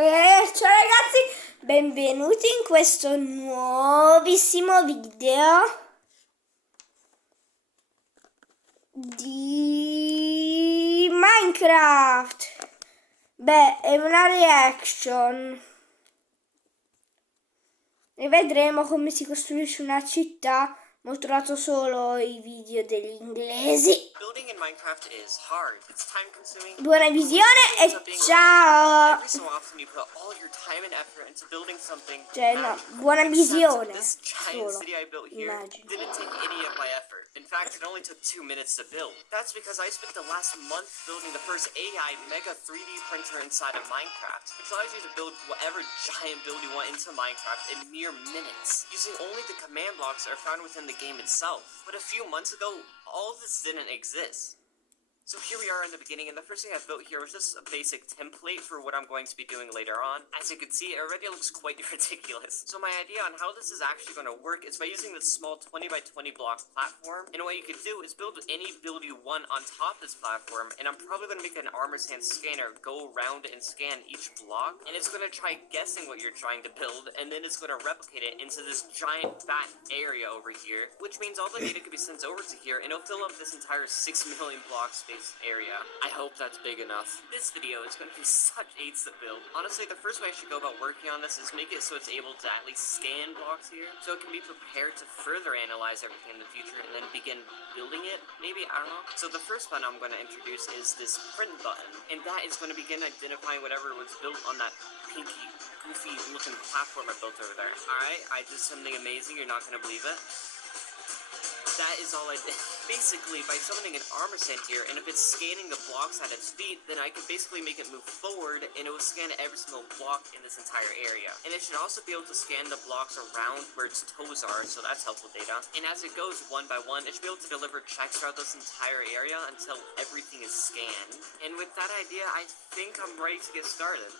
Ciao ragazzi, benvenuti in questo nuovissimo video di Minecraft. Beh, è una reaction e vedremo come si costruisce una città. Ho trovato solo i video degli inglesi. Building in Minecraft is hard. It's time consuming. Buona visione e ciao! Every so often you put all your time and effort into building something. Cioè no, buona visione. This giant Solo. city I built here didn't take any of my effort. In fact, it only took 2 minutes to build. That's because I spent the last month building the first AI Mega 3D printer inside of Minecraft, which allows you to build whatever giant build you want into Minecraft in mere minutes, using only the command blocks that are found within the game itself. But a few months ago, all of this didn't exist. So here we are in the beginning, and the first thing I built here was just a basic template for what I'm going to be doing later on. As you can see, it already looks quite ridiculous. So my idea on how this is actually going to work is by using this small 20 by 20 block platform. And what you can do is build any build you want on top of this platform, and I'm probably going to make an armor sand scanner go around and scan each block, and it's going to try guessing what you're trying to build, and then it's going to replicate it into this giant fat area over here, which means all the data can be sent over to here, and it'll fill up this entire 6 million block space area. I hope that's big enough. This video is going to be such aids to build. Honestly, the first way I should go about working on this is make it so it's able to at least scan blocks here, so it can be prepared to further analyze everything in the future and then begin building it. Maybe, I don't know. So the first button I'm going to introduce is this print button, and that is going to begin identifying whatever was built on that pinky, goofy looking platform I built over there. Alright, I did something amazing. You're not going to believe it. That is all I did. Basically, by summoning an armor sand here, and if it's scanning the blocks at its feet, then I could basically make it move forward, and it will scan every single block in this entire area. And it should also be able to scan the blocks around where its toes are, so that's helpful data. And as it goes one by one, it should be able to deliver checks throughout this entire area until everything is scanned. And with that idea, I think I'm ready to get started.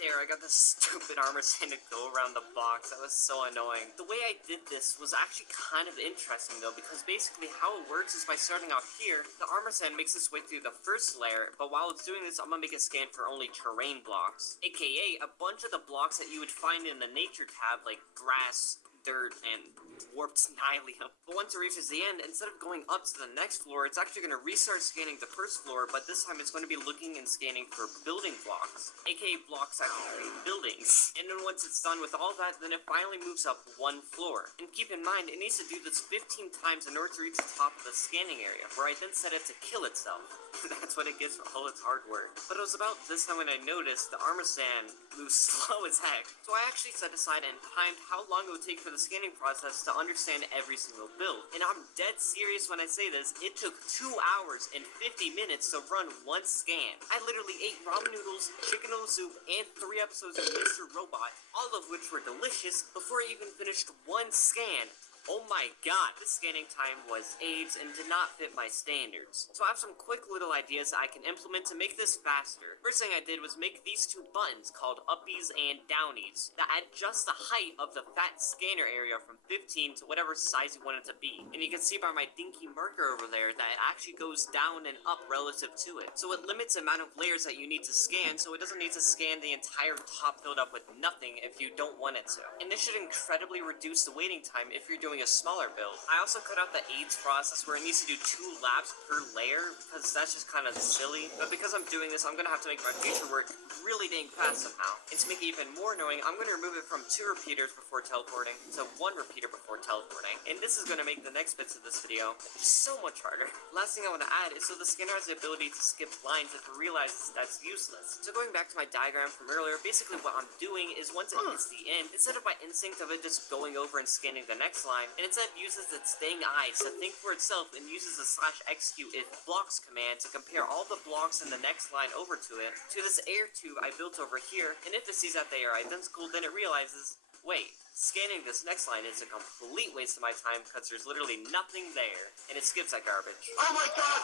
There, I got this stupid armor sand to go around the box. That was so annoying. The way I did this was actually kind of interesting though, because basically how it works is by starting off here, the armor sand makes its way through the first layer, but while it's doing this, I'm gonna make it scan for only terrain blocks, aka a bunch of the blocks that you would find in the nature tab, like grass, dirt, and warped nylium. But once it reaches the end, instead of going up to the next floor, it's actually going to restart scanning the first floor, but this time it's going to be looking and scanning for building blocks, aka blocks actually buildings. And then once it's done with all that, then it finally moves up one floor. And keep in mind, it needs to do this 15 times in order to reach the top of the scanning area, where I then set it to kill itself. That's what it gets for all its hard work. But it was about this time when I noticed the armor sand moves slow as heck. So I actually set aside and timed how long it would take for the scanning process to understand every single build. And I'm dead serious when I say this, it took 2 hours and 50 minutes to run one scan. I literally ate ramen noodles, chicken noodle soup, and 3 episodes of Mr. Robot, all of which were delicious, before I even finished one scan. Oh my god, this scanning time was AIDS and did not fit my standards. So I have some quick little ideas that I can implement to make this faster. First thing I did was make these 2 buttons called uppies and downies that adjust the height of the fat scanner area from 15 to whatever size you want it to be. And you can see by my dinky marker over there that it actually goes down and up relative to it. So it limits the amount of layers that you need to scan, so it doesn't need to scan the entire top filled up with nothing if you don't want it to. And this should incredibly reduce the waiting time if you're doing a smaller build. I also cut out the AIDS process where it needs to do 2 laps per layer, because that's just kind of silly. But because I'm doing this, I'm going to have to make my future work really dang fast somehow. And to make it even more annoying, I'm going to remove it from 2 repeaters before teleporting to 1 repeater before teleporting. And this is going to make the next bits of this video so much harder. Last thing I want to add is so the scanner has the ability to skip lines if it realizes that's useless. So going back to my diagram from earlier, basically what I'm doing is once it hits the end, instead of by instinct of it just going over and scanning the next line, and instead uses its dang eyes to think for itself and uses the /execute if blocks command to compare all the blocks in the next line over to it, to this air tube I built over here, and if it sees that they are identical, then it realizes, wait, scanning this next line is a complete waste of my time because there's literally nothing there, and it skips that garbage. Oh my god!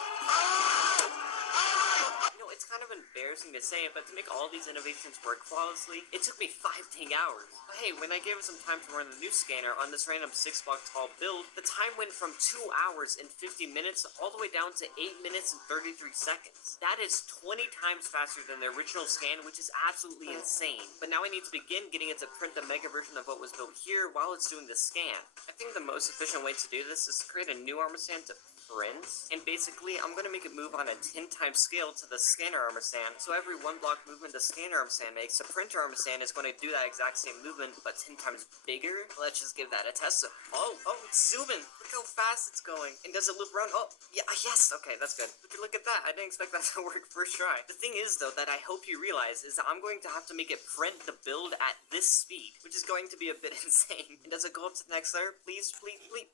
You know, it's kind of embarrassing to say it, but to make all these innovations work flawlessly, it took me 5 dang hours. But hey, when I gave it some time to run the new scanner on this random 6-block tall build, the time went from 2 hours and 50 minutes all the way down to 8 minutes and 33 seconds. That is 20 times faster than the original scan, which is absolutely insane. But now I need to begin getting it to print the mega version of what was built here while it's doing the scan. I think the most efficient way to do this is to create a new armor stand to print, and basically I'm going to make it move on a 10 times scale to the scanner armor stand. So every 1 block movement the scanner armor stand makes, the printer armor stand is going to do that exact same movement but 10 times bigger. Let's just give that a test. Oh, it's zooming. Look how fast it's going. And does it loop around? Oh, yeah, yes. Okay, that's good. Look at that. I didn't expect that to work first try. The thing is, though, that I hope you realize is that I'm going to have to make it print the build at this speed, which is going to be a bit insane. And does it go up to the next layer? Please.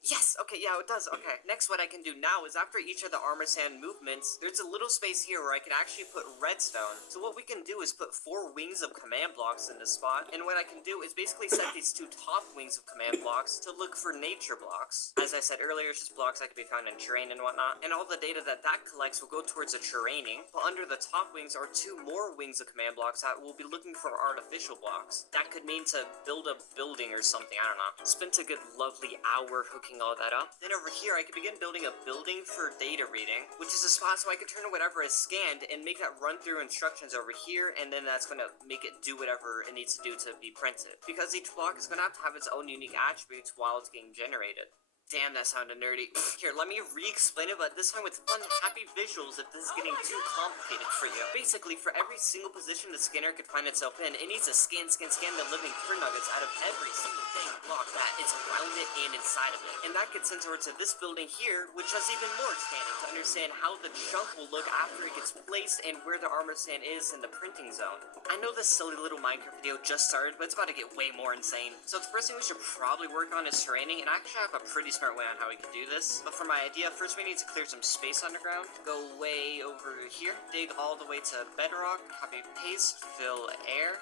Yes. Okay, yeah, it does. Okay. Next, what I can do now is after each of the armor stand movements, there's a little space here where I can actually put redstone. So what we can do is put 4 wings of command blocks in this spot, and what I can do is basically set these 2 top wings of command blocks to look for nature blocks. As I said earlier, it's just blocks that can be found in terrain and whatnot, and all the data that collects will go towards the terraining, but under the top wings are 2 more wings of command blocks that will be looking for artificial blocks. That could mean to build a building or something, I don't know. Spent a good lovely hour hooking all that up. Then over here I could begin building a building for data reading, which is a spot so I can turn whatever is scanned and make that run through instructions over here, and then that's going to make it do whatever it needs to do to be printed. Because each block is going to have its own unique attributes while it's getting generated. Damn, that sounded nerdy. Here, let me re-explain it, but this time with fun, happy visuals if this is getting too complicated for you. Basically, for every single position the scanner could find itself in, it needs to scan the living pure nuggets out of every single thing block that is around it and inside of it. And that gets sent over to this building here, which has even more scanning to understand how the chunk will look after it gets placed and where the armor stand is in the printing zone. I know this silly little Minecraft video just started, but it's about to get way more insane. So the first thing we should probably work on is terraining, and I actually have a pretty smart way on how we can do this. But for my idea, first we need to clear some space underground, go way over here, dig all the way to bedrock, copy paste, fill air,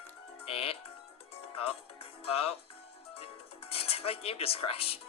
and did my game just crash?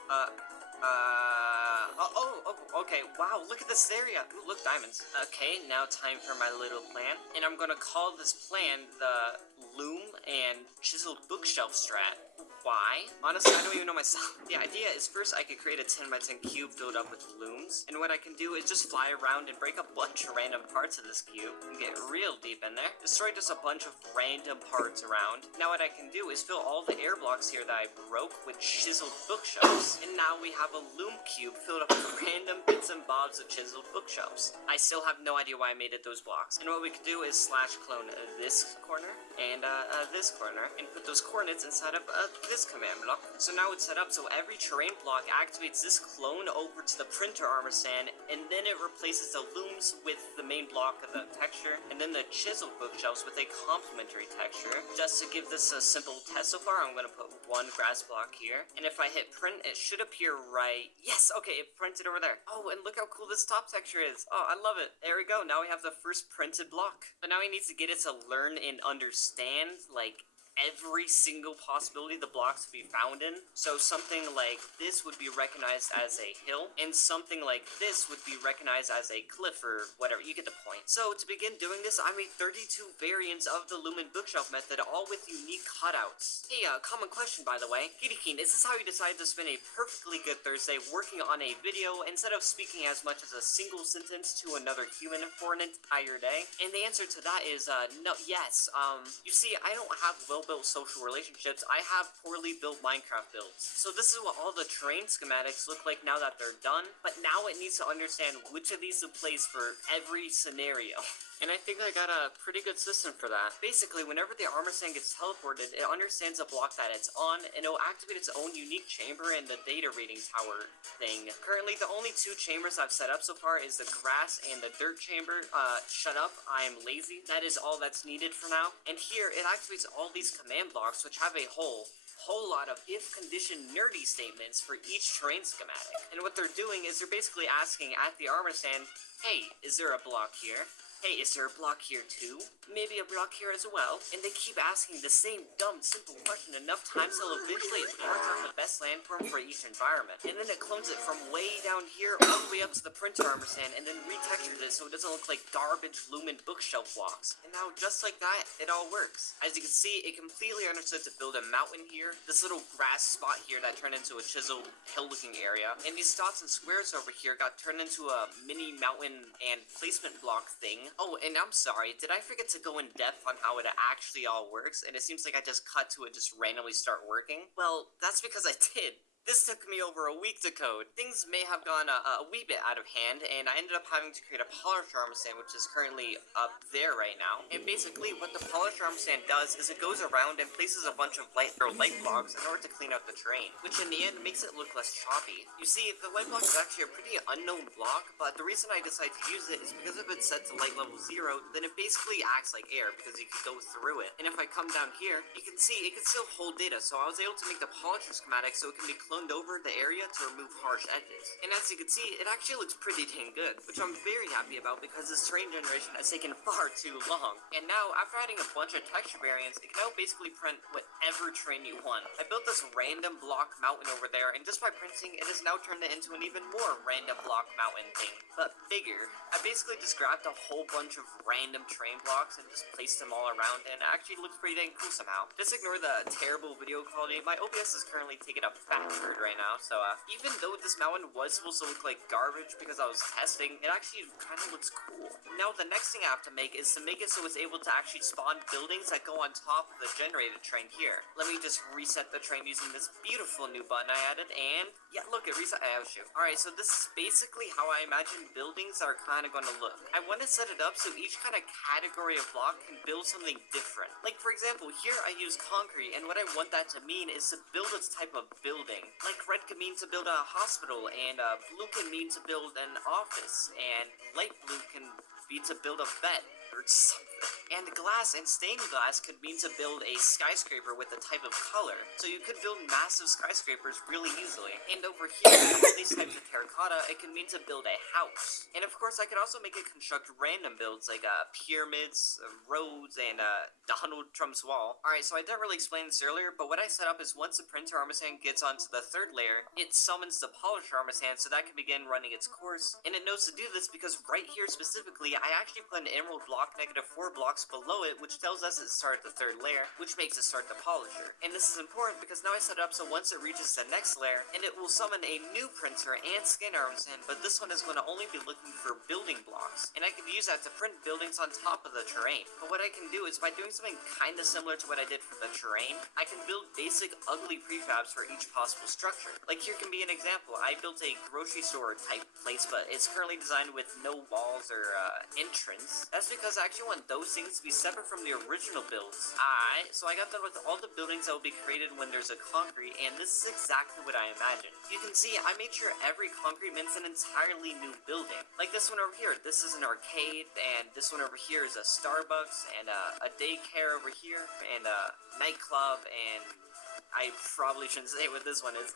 Okay, wow, look at this area. Ooh, look, diamonds. Okay, now time for my little plan. And I'm gonna call this plan the loom and chiseled bookshelf strat. Why? Honestly, I don't even know myself. The idea is first I could create a 10x10 cube filled up with looms, and what I can do is just fly around and break a bunch of random parts of this cube and get real deep in there. Destroy just a bunch of random parts around. Now what I can do is fill all the air blocks here that I broke with chiseled bookshelves, and now we have a loom cube filled up with random bits and bobs of chiseled bookshelves. I still have no idea why I made it those blocks. And what we can do is slash clone this corner and this corner, and put those coordinates inside of this command block. So now it's set up so every terrain block activates this clone over to the printer armor stand, and then it replaces the looms with the main block of the texture, and then the chiseled bookshelves with a complementary texture. Just to give this a simple test so far, I'm going to put 1 grass block here, and if I hit print, it should appear right. Yes, okay, it printed over there. Oh, and look how cool this top texture is. Oh, I love it. There we go. Now we have the first printed block. But now he needs to get it to learn and understand, like, every single possibility the blocks to be found in. So something like this would be recognized as a hill, and something like this would be recognized as a cliff or whatever. You get the point. So to begin doing this, I made 32 variants of the Lumen Bookshelf method, all with unique cutouts. Hey, common question by the way. Keen, is this how you decided to spend a perfectly good Thursday working on a video instead of speaking as much as a single sentence to another human for an entire day? And the answer to that is no, yes. You see, I don't have well-built social relationships. I have poorly built Minecraft builds. So this is what all the terrain schematics look like now that they're done, but now it needs to understand which of these to place for every scenario. And I think I got a pretty good system for that. Basically, whenever the armor stand gets teleported, it understands the block that it's on, and it'll activate its own unique chamber in the data reading tower thing. Currently, the only 2 chambers I've set up so far is the grass and the dirt chamber. Shut up, I am lazy. That is all that's needed for now. And here, it activates all these command blocks, which have a whole lot of if-condition nerdy statements for each terrain schematic. And what they're doing is they're basically asking at the armor stand, hey, is there a block here? hey, is there a block here too? Maybe a block here as well? And they keep asking the same dumb, simple question enough times till eventually it marks out the best landform for each environment. And then it clones it from way down here all the way up to the printer armor stand and then retextures it so it doesn't look like garbage Lumen bookshelf blocks. And now just like that, it all works. As you can see, it completely understood to build a mountain here, this little grass spot here that turned into a chiseled hill-looking area, and these dots and squares over here got turned into a mini mountain and placement block thing. Oh, and I'm sorry, did I forget to go in depth on how it actually all works, and it seems like I just cut to it just randomly start working? Well, that's because I did. This took me over a week to code. Things may have gone a wee bit out of hand, and I ended up having to create a polished armor stand, which is currently up there right now. And basically, what the polished armor stand does is it goes around and places a bunch of light blocks in order to clean out the terrain, which in the end makes it look less choppy. You see, the light block is actually a pretty unknown block, but the reason I decided to use it is because if it's set to light level 0, then it basically acts like air because you can go through it. And if I come down here, you can see it can still hold data, so I was able to make the polisher schematic so it can be cloned over the area to remove harsh edges. And as you can see, it actually looks pretty dang good, which I'm very happy about because this terrain generation has taken far too long. And now, after adding a bunch of texture variants, it can now basically print whatever terrain you want. I built this random block mountain over there, and just by printing, it has now turned it into an even more random block mountain thing, but bigger. I basically just grabbed a whole bunch of random terrain blocks and just placed them all around, and it actually looks pretty dang cool somehow. Just ignore the terrible video quality. My OBS is currently taking a fat turd right now, so even though this mountain was supposed to look like garbage because I was testing, it actually kind of looks cool. Now the next thing I have to make is to make it so it's able to actually spawn buildings that go on top of the generated train here. Let me just reset the train using this beautiful new button I added, and yeah, look, it reset. Oh shoot. Alright, so this is basically how I imagine buildings are kind of going to look. I want to set it up so each kind of category of block can build something different. Like for example, here I use concrete, and what I want that to mean is to build its type of building. Like red could mean to build a hospital, and blue can mean to build an office, and light blue can be to build a vet or something. And glass and stained glass could mean to build a skyscraper with a type of color. So you could build massive skyscrapers really easily. And over here, with these types of terracotta, it can mean to build a house. And of course, I could also make it construct random builds like pyramids, roads, and Donald Trump's wall. Alright, so I didn't really explain this earlier, but what I set up is once the printer armor stand gets onto the third layer, it summons the polisher armor stand so that can begin running its course. And it knows to do this because right here specifically, I actually put an emerald block -4 blocks below it, which tells us it started the third layer, which makes it start the polisher. And this is important because now I set it up so once it reaches the next layer, and it will summon a new printer and scan armor stand, but this one is going to only be looking for building blocks. And I can use that to print buildings on top of the terrain. But what I can do is by doing something kind of similar to what I did for the terrain, I can build basic ugly prefabs for each possible structure. Like here can be an example. I built a grocery store type place, but it's currently designed with no walls or entrance. That's because I actually want those things to be separate from the original builds. So I got done with all the buildings that will be created when there's a concrete, and this is exactly what I imagined. You can see I made sure every concrete means an entirely new building. Like this one over here, this is an arcade, and this one over here is a Starbucks, and a daycare over here, and a nightclub, and I probably shouldn't say what this one is.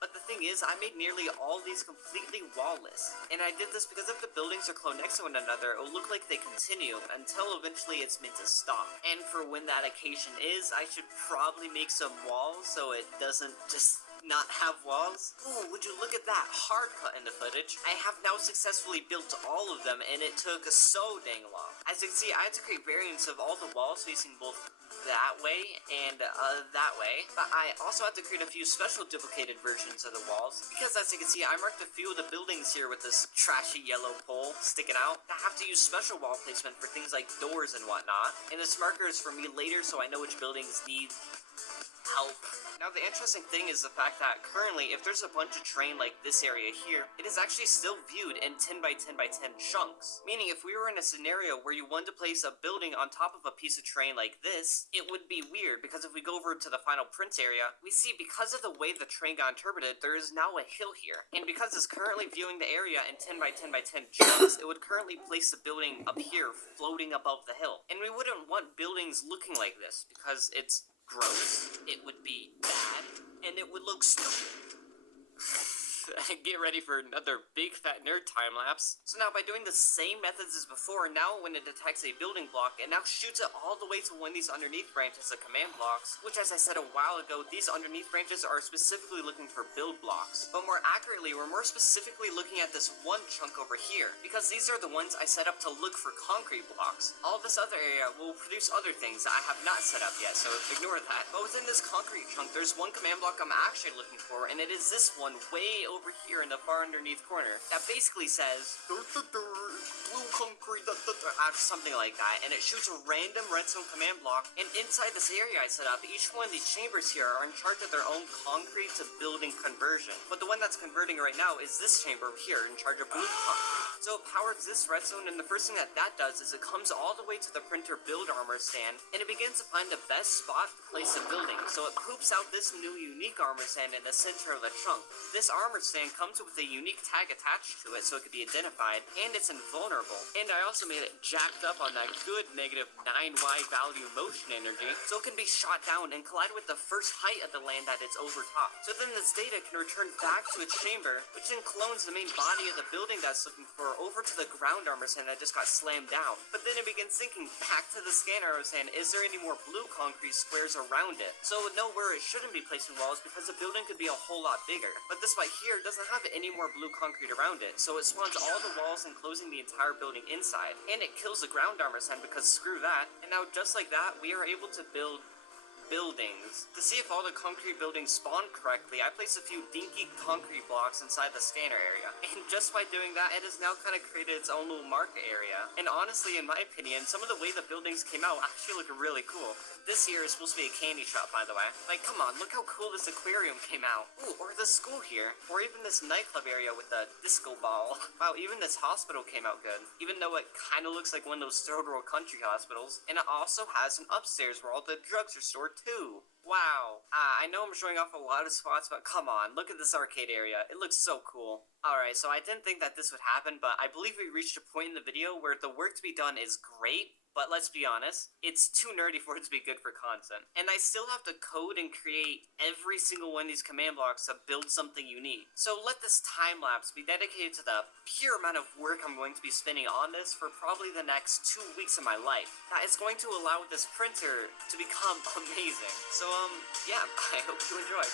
But the thing is, I made nearly all these completely wall-less. And I did this because if the buildings are cloned next to one another, it will look like they continue until eventually it's meant to stop. And for when that occasion is, I should probably make some walls so it doesn't just not have walls. Ooh, would you look at that hard cut in the footage? I have now successfully built all of them, and it took so dang long. As you can see, I had to create variants of all the walls facing both that way and that way, but I also had to create a few special duplicated versions of the walls, because as you can see, I marked a few of the buildings here with this trashy yellow pole sticking out. I have to use special wall placement for things like doors and whatnot, and this marker is for me later so I know which buildings need help. Now the interesting thing is the fact that currently if there's a bunch of terrain like this area here, it is actually still viewed in 10 by 10 by 10 chunks. Meaning if we were in a scenario where you wanted to place a building on top of a piece of terrain like this, it would be weird because if we go over to the final print area, we see because of the way the terrain got interpreted, there is now a hill here. And because it's currently viewing the area in 10 by 10 by 10 chunks, it would currently place the building up here floating above the hill. And we wouldn't want buildings looking like this because it's gross, it would be bad, and it would look stupid. Get ready for another big fat nerd time lapse. So now by doing the same methods as before, now when it detects a building block, it now shoots it all the way to one of these underneath branches of command blocks, which as I said a while ago, these underneath branches are specifically looking for build blocks. But more accurately, we're more specifically looking at this one chunk over here, because these are the ones I set up to look for concrete blocks. All this other area will produce other things that I have not set up yet, so ignore that. But within this concrete chunk, there's one command block I'm actually looking for, and it is this one way over here in the far underneath corner that basically says blue concrete, something like that, and it shoots a random redstone command block. And inside this area I set up, each one of these chambers here are in charge of their own concrete to building conversion. But the one that's converting right now is this chamber over here in charge of blue concrete. So it powers this redstone, and the first thing that does is it comes all the way to the printer build armor stand, and it begins to find the best spot to place a building. So it poops out this new unique armor stand in the center of the chunk. This armor stand comes with a unique tag attached to it so it can be identified, and it's invulnerable. And I also made it jacked up on that good -9y value motion energy, so it can be shot down and collide with the first height of the land that it's over top. So then this data can return back to its chamber, which then clones the main body of the building that's looking for over to the ground armor stand that just got slammed down. But then it begins thinking back to the scan armor stand, is there any more blue concrete squares around it? So it would know where it shouldn't be placing walls because the building could be a whole lot bigger. But this right here doesn't have any more blue concrete around it, so it spawns all the walls enclosing the entire building inside. And it kills the ground armor stand because screw that. And now just like that, we are able to build buildings. To see if all the concrete buildings spawn correctly, I placed a few dinky concrete blocks inside the scanner area. And just by doing that, it has now kind of created its own little market area. And honestly, in my opinion, some of the way the buildings came out actually look really cool. This here is supposed to be a candy shop, by the way. Like, come on, look how cool this aquarium came out. Ooh, or the school here. Or even this nightclub area with the disco ball. Wow, even this hospital came out good. Even though it kind of looks like one of those third world country hospitals. And it also has an upstairs where all the drugs are stored too. Wow. I know I'm showing off a lot of spots, but come on, look at this arcade area. It looks so cool. Alright, so I didn't think that this would happen, but I believe we reached a point in the video where the work to be done is great, but let's be honest, it's too nerdy for it to be good for content. And I still have to code and create every single one of these command blocks to build something unique. So let this time lapse be dedicated to the pure amount of work I'm going to be spending on this for probably the next 2 weeks of my life. That is going to allow this printer to become amazing. So, yeah, I hope you enjoy.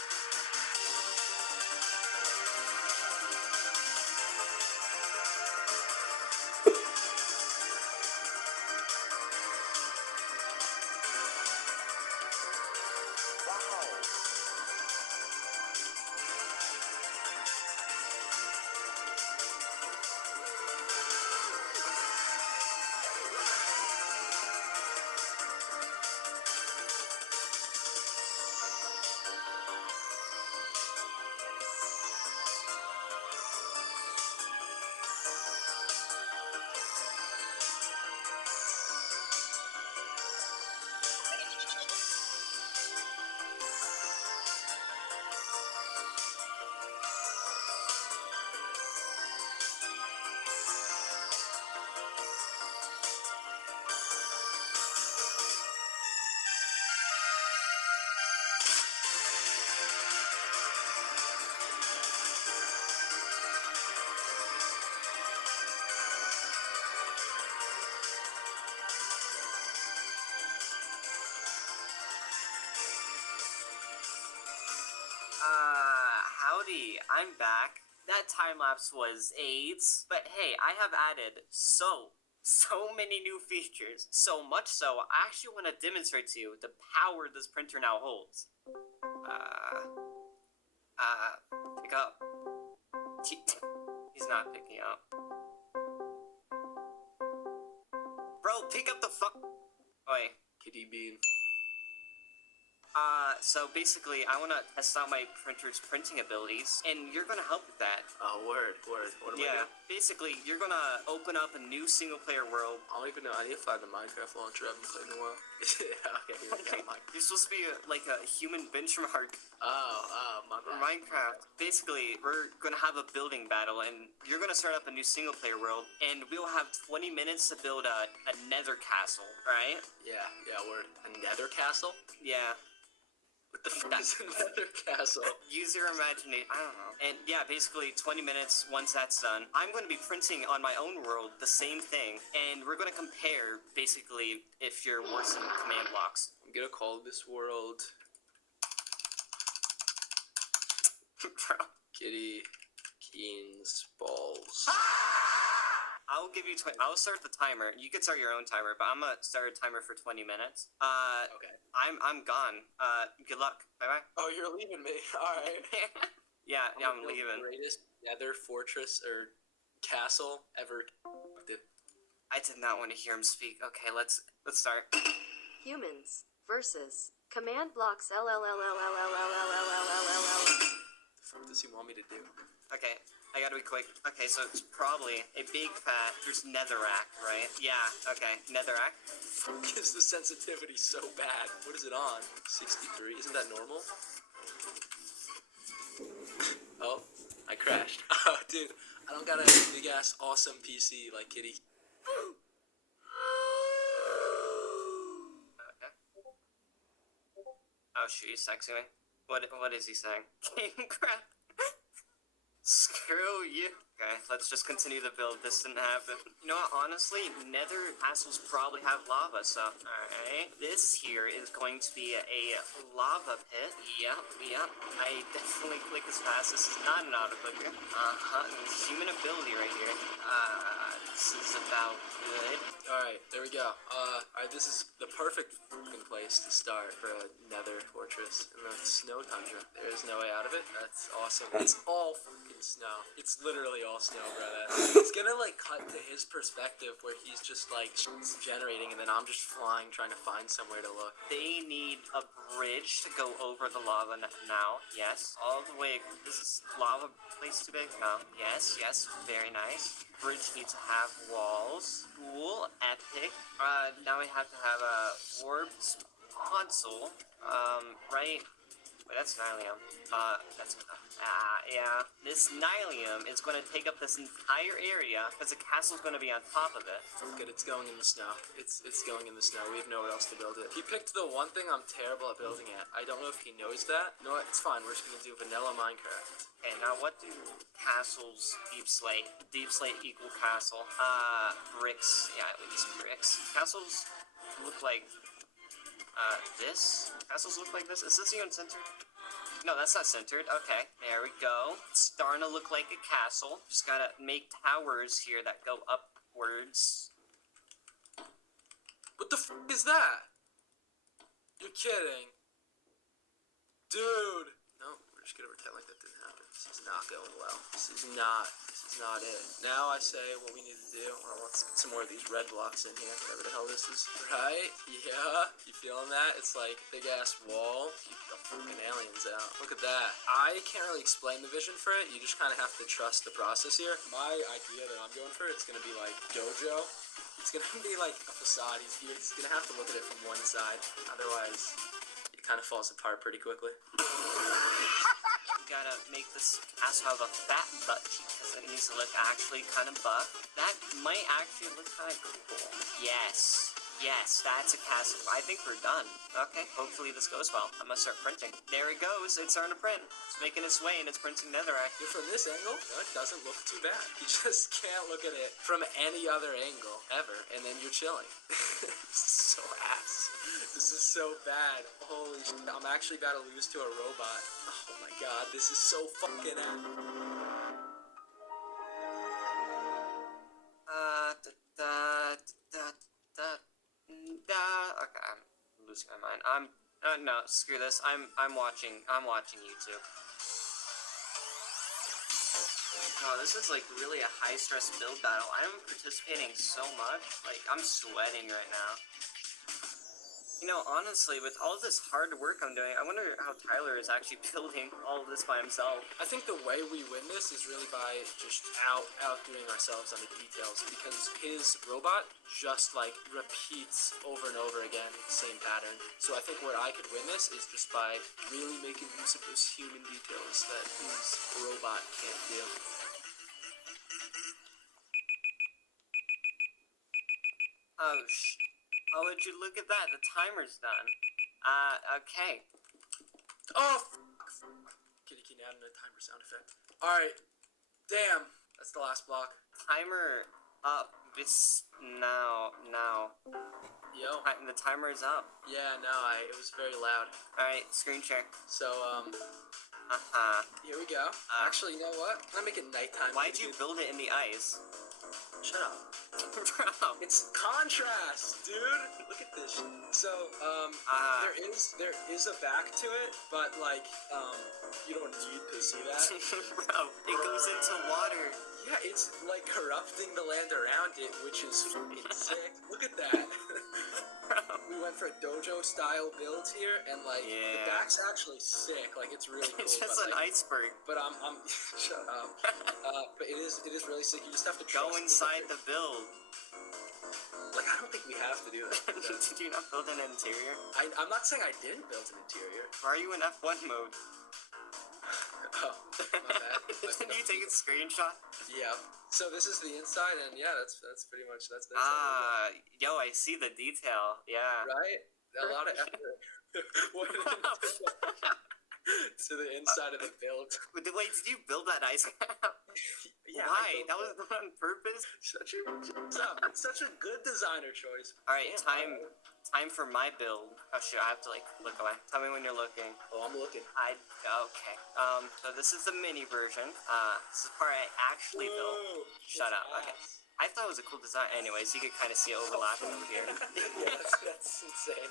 Howdy, I'm back. That time-lapse was AIDS, but hey, I have added so many new features. So much so, I actually want to demonstrate to you the power this printer now holds. Pick up. He's not picking up. Bro, pick up the Oi. Kitty Bean. So basically, I want to test out my printer's printing abilities, and you're going to help with that. Oh, word. What am I doing? Basically, you're going to open up a new single-player world. I don't even know. I need to find the Minecraft launcher. I haven't played in a while. Yeah, okay, here we go. You're supposed to be like a human benchmark. My bad. Minecraft. Basically, we're going to have a building battle, and you're going to start up a new single-player world, and we'll have 20 minutes to build a nether castle, right? Yeah, word. A nether castle? Yeah. What the fuck is another castle? Use your imagination. I don't know. And yeah, basically 20 minutes. Once that's done, I'm going to be printing on my own world the same thing, and we're going to compare basically if you're worse in command blocks. I'm gonna call this world Bro. Kitty Keen's balls. I'll give you. I'll start the timer. You can start your own timer, but I'm gonna start a timer for 20 minutes. Okay. I'm gone. Good luck. Bye bye. Oh, you're leaving me. All right. yeah, I'm The leaving. greatest nether fortress or castle ever. I did not want to hear him speak. Okay, let's start. Humans versus command blocks. What the fuck does he want me to do? Okay, I gotta be quick. Okay, so it's probably a big fat. There's netherrack, right? Yeah. Okay, netherrack. Fuck is the sensitivity so bad? What is it on? 63. Isn't that normal? Oh, I crashed. Oh, dude, I don't got a big ass awesome PC like Kitty. Okay. Oh shoot, he's texting me. What is he saying? King crap. Screw you. Okay, let's just continue the build. This didn't happen. You know what, honestly, nether castles probably have lava, so... Alright. This here is going to be a lava pit. Yep. I definitely click as fast. This is not an auto-clicker. Human ability right here. This is about good. Alright, there we go. Alright, this is the perfect fucking place to start for a nether fortress in the snow tundra. There is no way out of it. That's awesome. It's all fucking snow. It's literally all snow, brother. It's gonna, like, cut to his perspective where he's just, like, generating and then I'm just flying trying to find somewhere to look. They need a bridge to go over the lava now. Yes. All the way. This is lava place too big? No. Yes. Very nice. Bridge needs to have walls. Cool. Epic. Now we have to have a warped console. Right? Wait, that's Nylium. Yeah. This Nylium is going to take up this entire area because the castle's going to be on top of it. Good, it's going in the snow. It's going in the snow. We have nowhere else to build it. He picked the one thing I'm terrible at building at. I don't know if he knows that. You know what? It's fine. We're just going to do vanilla Minecraft. Okay, now what do castles deep slate? Deep slate equal castle. Bricks. Yeah, we need some bricks. Castles look like this? Castles look like this? Is this even centered? No, that's not centered. Okay, there we go. It's starting to look like a castle. Just gotta make towers here that go upwards. What the fuck is that? You're kidding. Dude. No, we're just gonna pretend like that didn't happen. This is not going well. This is not it. Now I say what we need to do. Well, let's get some more of these red blocks in here. Whatever the hell this is. Right? Yeah. You feeling that? It's like big ass wall. Keep the fucking aliens out. Look at that. I can't really explain the vision for it. You just kind of have to trust the process here. My idea that I'm going for, it's going to be like dojo. It's going to be like a facade. He's going to have to look at it from one side. Otherwise, it kind of falls apart pretty quickly. Gotta make this castle have a fat butt cheek because it needs to look actually kind of buff. That might actually look kind of cool. Yes, that's a castle. I think we're done. Okay, hopefully this goes well. I'm gonna start printing. There it goes. It's starting to print. It's making its way and it's printing netherrack. From this angle, it doesn't look too bad. You just can't look at it from any other angle ever, and then you're chilling. This is so ass. This is so bad. Holy shit. I'm actually about to lose to a robot. Oh my god, this is so fucking ass. Okay, I'm losing my mind. No, screw this. I'm watching YouTube. Oh, this is like really a high stress build battle. I'm participating so much. Like, I'm sweating right now. You know, honestly, with all this hard work I'm doing, I wonder how Tyler is actually building all of this by himself. I think the way we win this is really by just outdoing ourselves on the details, because his robot just like repeats over and over again the same pattern. So I think where I could win this is just by really making use of those human details that his robot can't do. Oh, would you look at that? The timer's done. Okay. Oh, Kitty can add in a timer sound effect. Alright. Damn. That's the last block. Timer up. This now. Yo. The timer is up. Yeah, no, it was very loud. Alright, screen share. So, here we go. Actually, you know what? I'm gonna make it nighttime. Why'd you build it in the ice? Shut up. Bro. It's contrast, dude. Look at this. So, there is a back to it, but like, you don't need to see that. Bro, it goes into water. Yeah, it's like corrupting the land around it, which is fucking sick. Look at that. We went for a dojo style build here, and like the back's actually sick. Like it's really cool. It's just an iceberg. But I'm shut up. But it is really sick. You just have to go inside the build. Like I don't think we have to do that. Did you not build an interior? I'm not saying I didn't build an interior. Why are you in F1 mode? Oh, my bad. Didn't you take a screenshot? Yeah. So this is the inside, and yeah, that's pretty much that's. Yo, I see the detail. Yeah. Right. A lot of effort. What to the inside of the build. Wait, did you build that ice cap? Yeah. Why? That was done on purpose? It's such a good designer choice. Alright, time for my build. Oh shoot, I have to like look away. Tell me when you're looking. Oh, I'm looking. Okay. So this is the mini version. This is the part I actually built. Shut up. Okay. I thought it was a cool design. Anyways, you could kind of see it overlapping over here. Yeah, that's insane.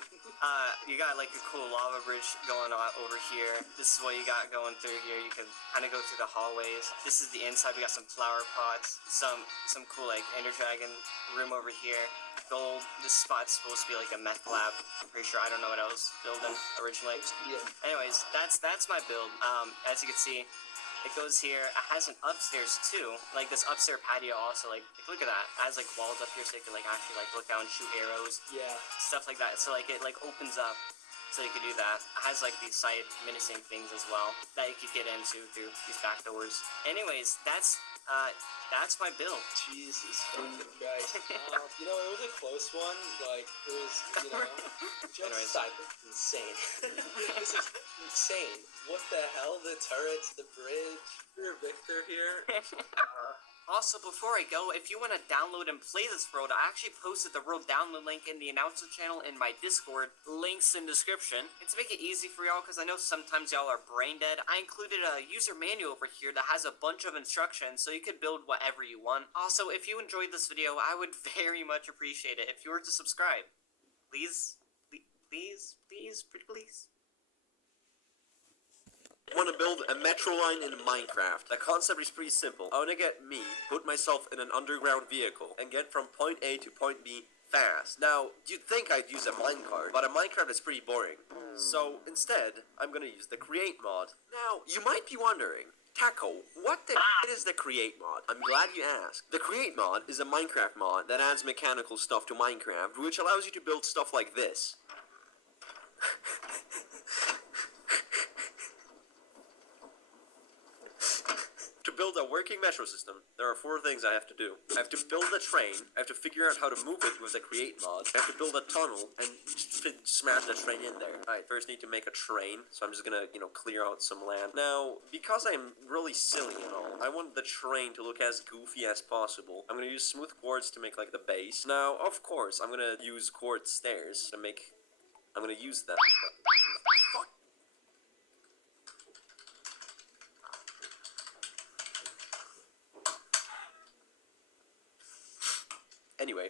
You got like a cool lava bridge going on over here. This is what you got going through here. You can kind of go through the hallways. This is the inside. We got some flower pots, some cool like Ender Dragon room over here. Gold. This spot's supposed to be like a meth lab. I'm pretty sure. I don't know what I was building originally. Yeah. Anyways, that's my build. As you can see, it goes here. It has an upstairs too. Like this upstairs patio also. Like look at that. It has like walls up here so you can like actually like look down and shoot arrows. Yeah. Stuff like that. So like it like opens up so you could do that. It has like these side menacing things as well that you could get into through these back doors. Anyways, that's my build. Jesus fucking Christ. You know, it was a close one. Like, it was, you know, just insane. This is insane. What the hell? The turrets, the bridge. You're Victor here. Also, before I go, if you want to download and play this world, I actually posted the world download link in the announcer channel in my Discord. Links in description. And to make it easy for y'all, because I know sometimes y'all are brain dead, I included a user manual over here that has a bunch of instructions, so you could build whatever you want. Also, if you enjoyed this video, I would very much appreciate it if you were to subscribe. Please, pretty please. I want to build a metro line in Minecraft. The concept is pretty simple. I want to get me, put myself in an underground vehicle, and get from point A to point B fast. Now, you'd think I'd use a minecart, but a minecart is pretty boring. So, instead, I'm going to use the create mod. Now, you might be wondering, Taco, what the is the create mod? I'm glad you asked. The create mod is a Minecraft mod that adds mechanical stuff to Minecraft, which allows you to build stuff like this. To build a working metro system, there are 4 things I have to do. I have to build a train, I have to figure out how to move it with the create mod, I have to build a tunnel, and smash the train in there. Alright, first need to make a train, so I'm just gonna, clear out some land. Now, because I'm really silly and all, I want the train to look as goofy as possible. I'm gonna use smooth quartz to make, like, the base. Now, of course, I'm gonna use quartz stairs to make... I'm gonna use them. Fuck! Anyway.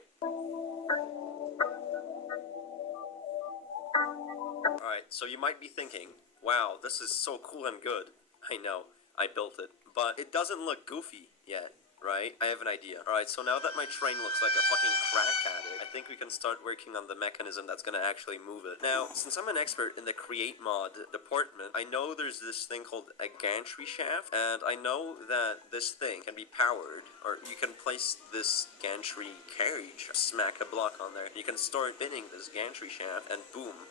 Alright, so you might be thinking, wow, this is so cool and good. I know, I built it. But it doesn't look goofy yet, right? I have an idea. Alright, so now that my train looks like a fucking crack addict, I think we can start working on the mechanism that's gonna actually move it. Now, since I'm an expert in the create mod department, I know there's this thing called a gantry shaft, and I know that this thing can be powered, or you can place this gantry carriage, smack a block on there, and you can start spinning this gantry shaft, and boom.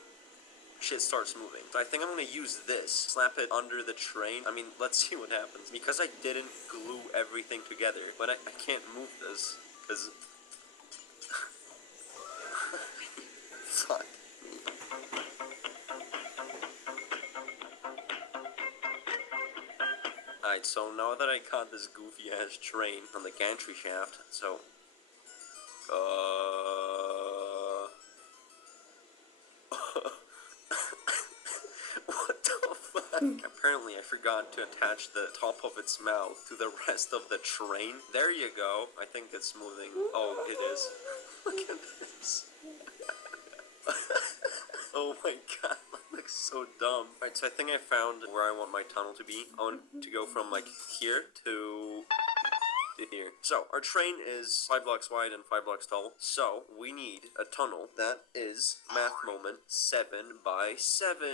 Shit starts moving. So I think I'm gonna use this, slap it under the train. I mean, let's see what happens. Because I didn't glue everything together, but I can't move this, because... Fuck me. Alright, so now that I got this goofy ass train on the gantry shaft, so what the fuck? Apparently I forgot to attach the top of its mouth to the rest of the train. There you go. I think it's moving. Oh, it is. Look at this. Oh my god, that looks so dumb. Alright, so I think I found where I want my tunnel to be. I want to go from like here to here. So, our train is 5 blocks wide and 5 blocks tall. So, we need a tunnel that is, math moment, 7 by 7.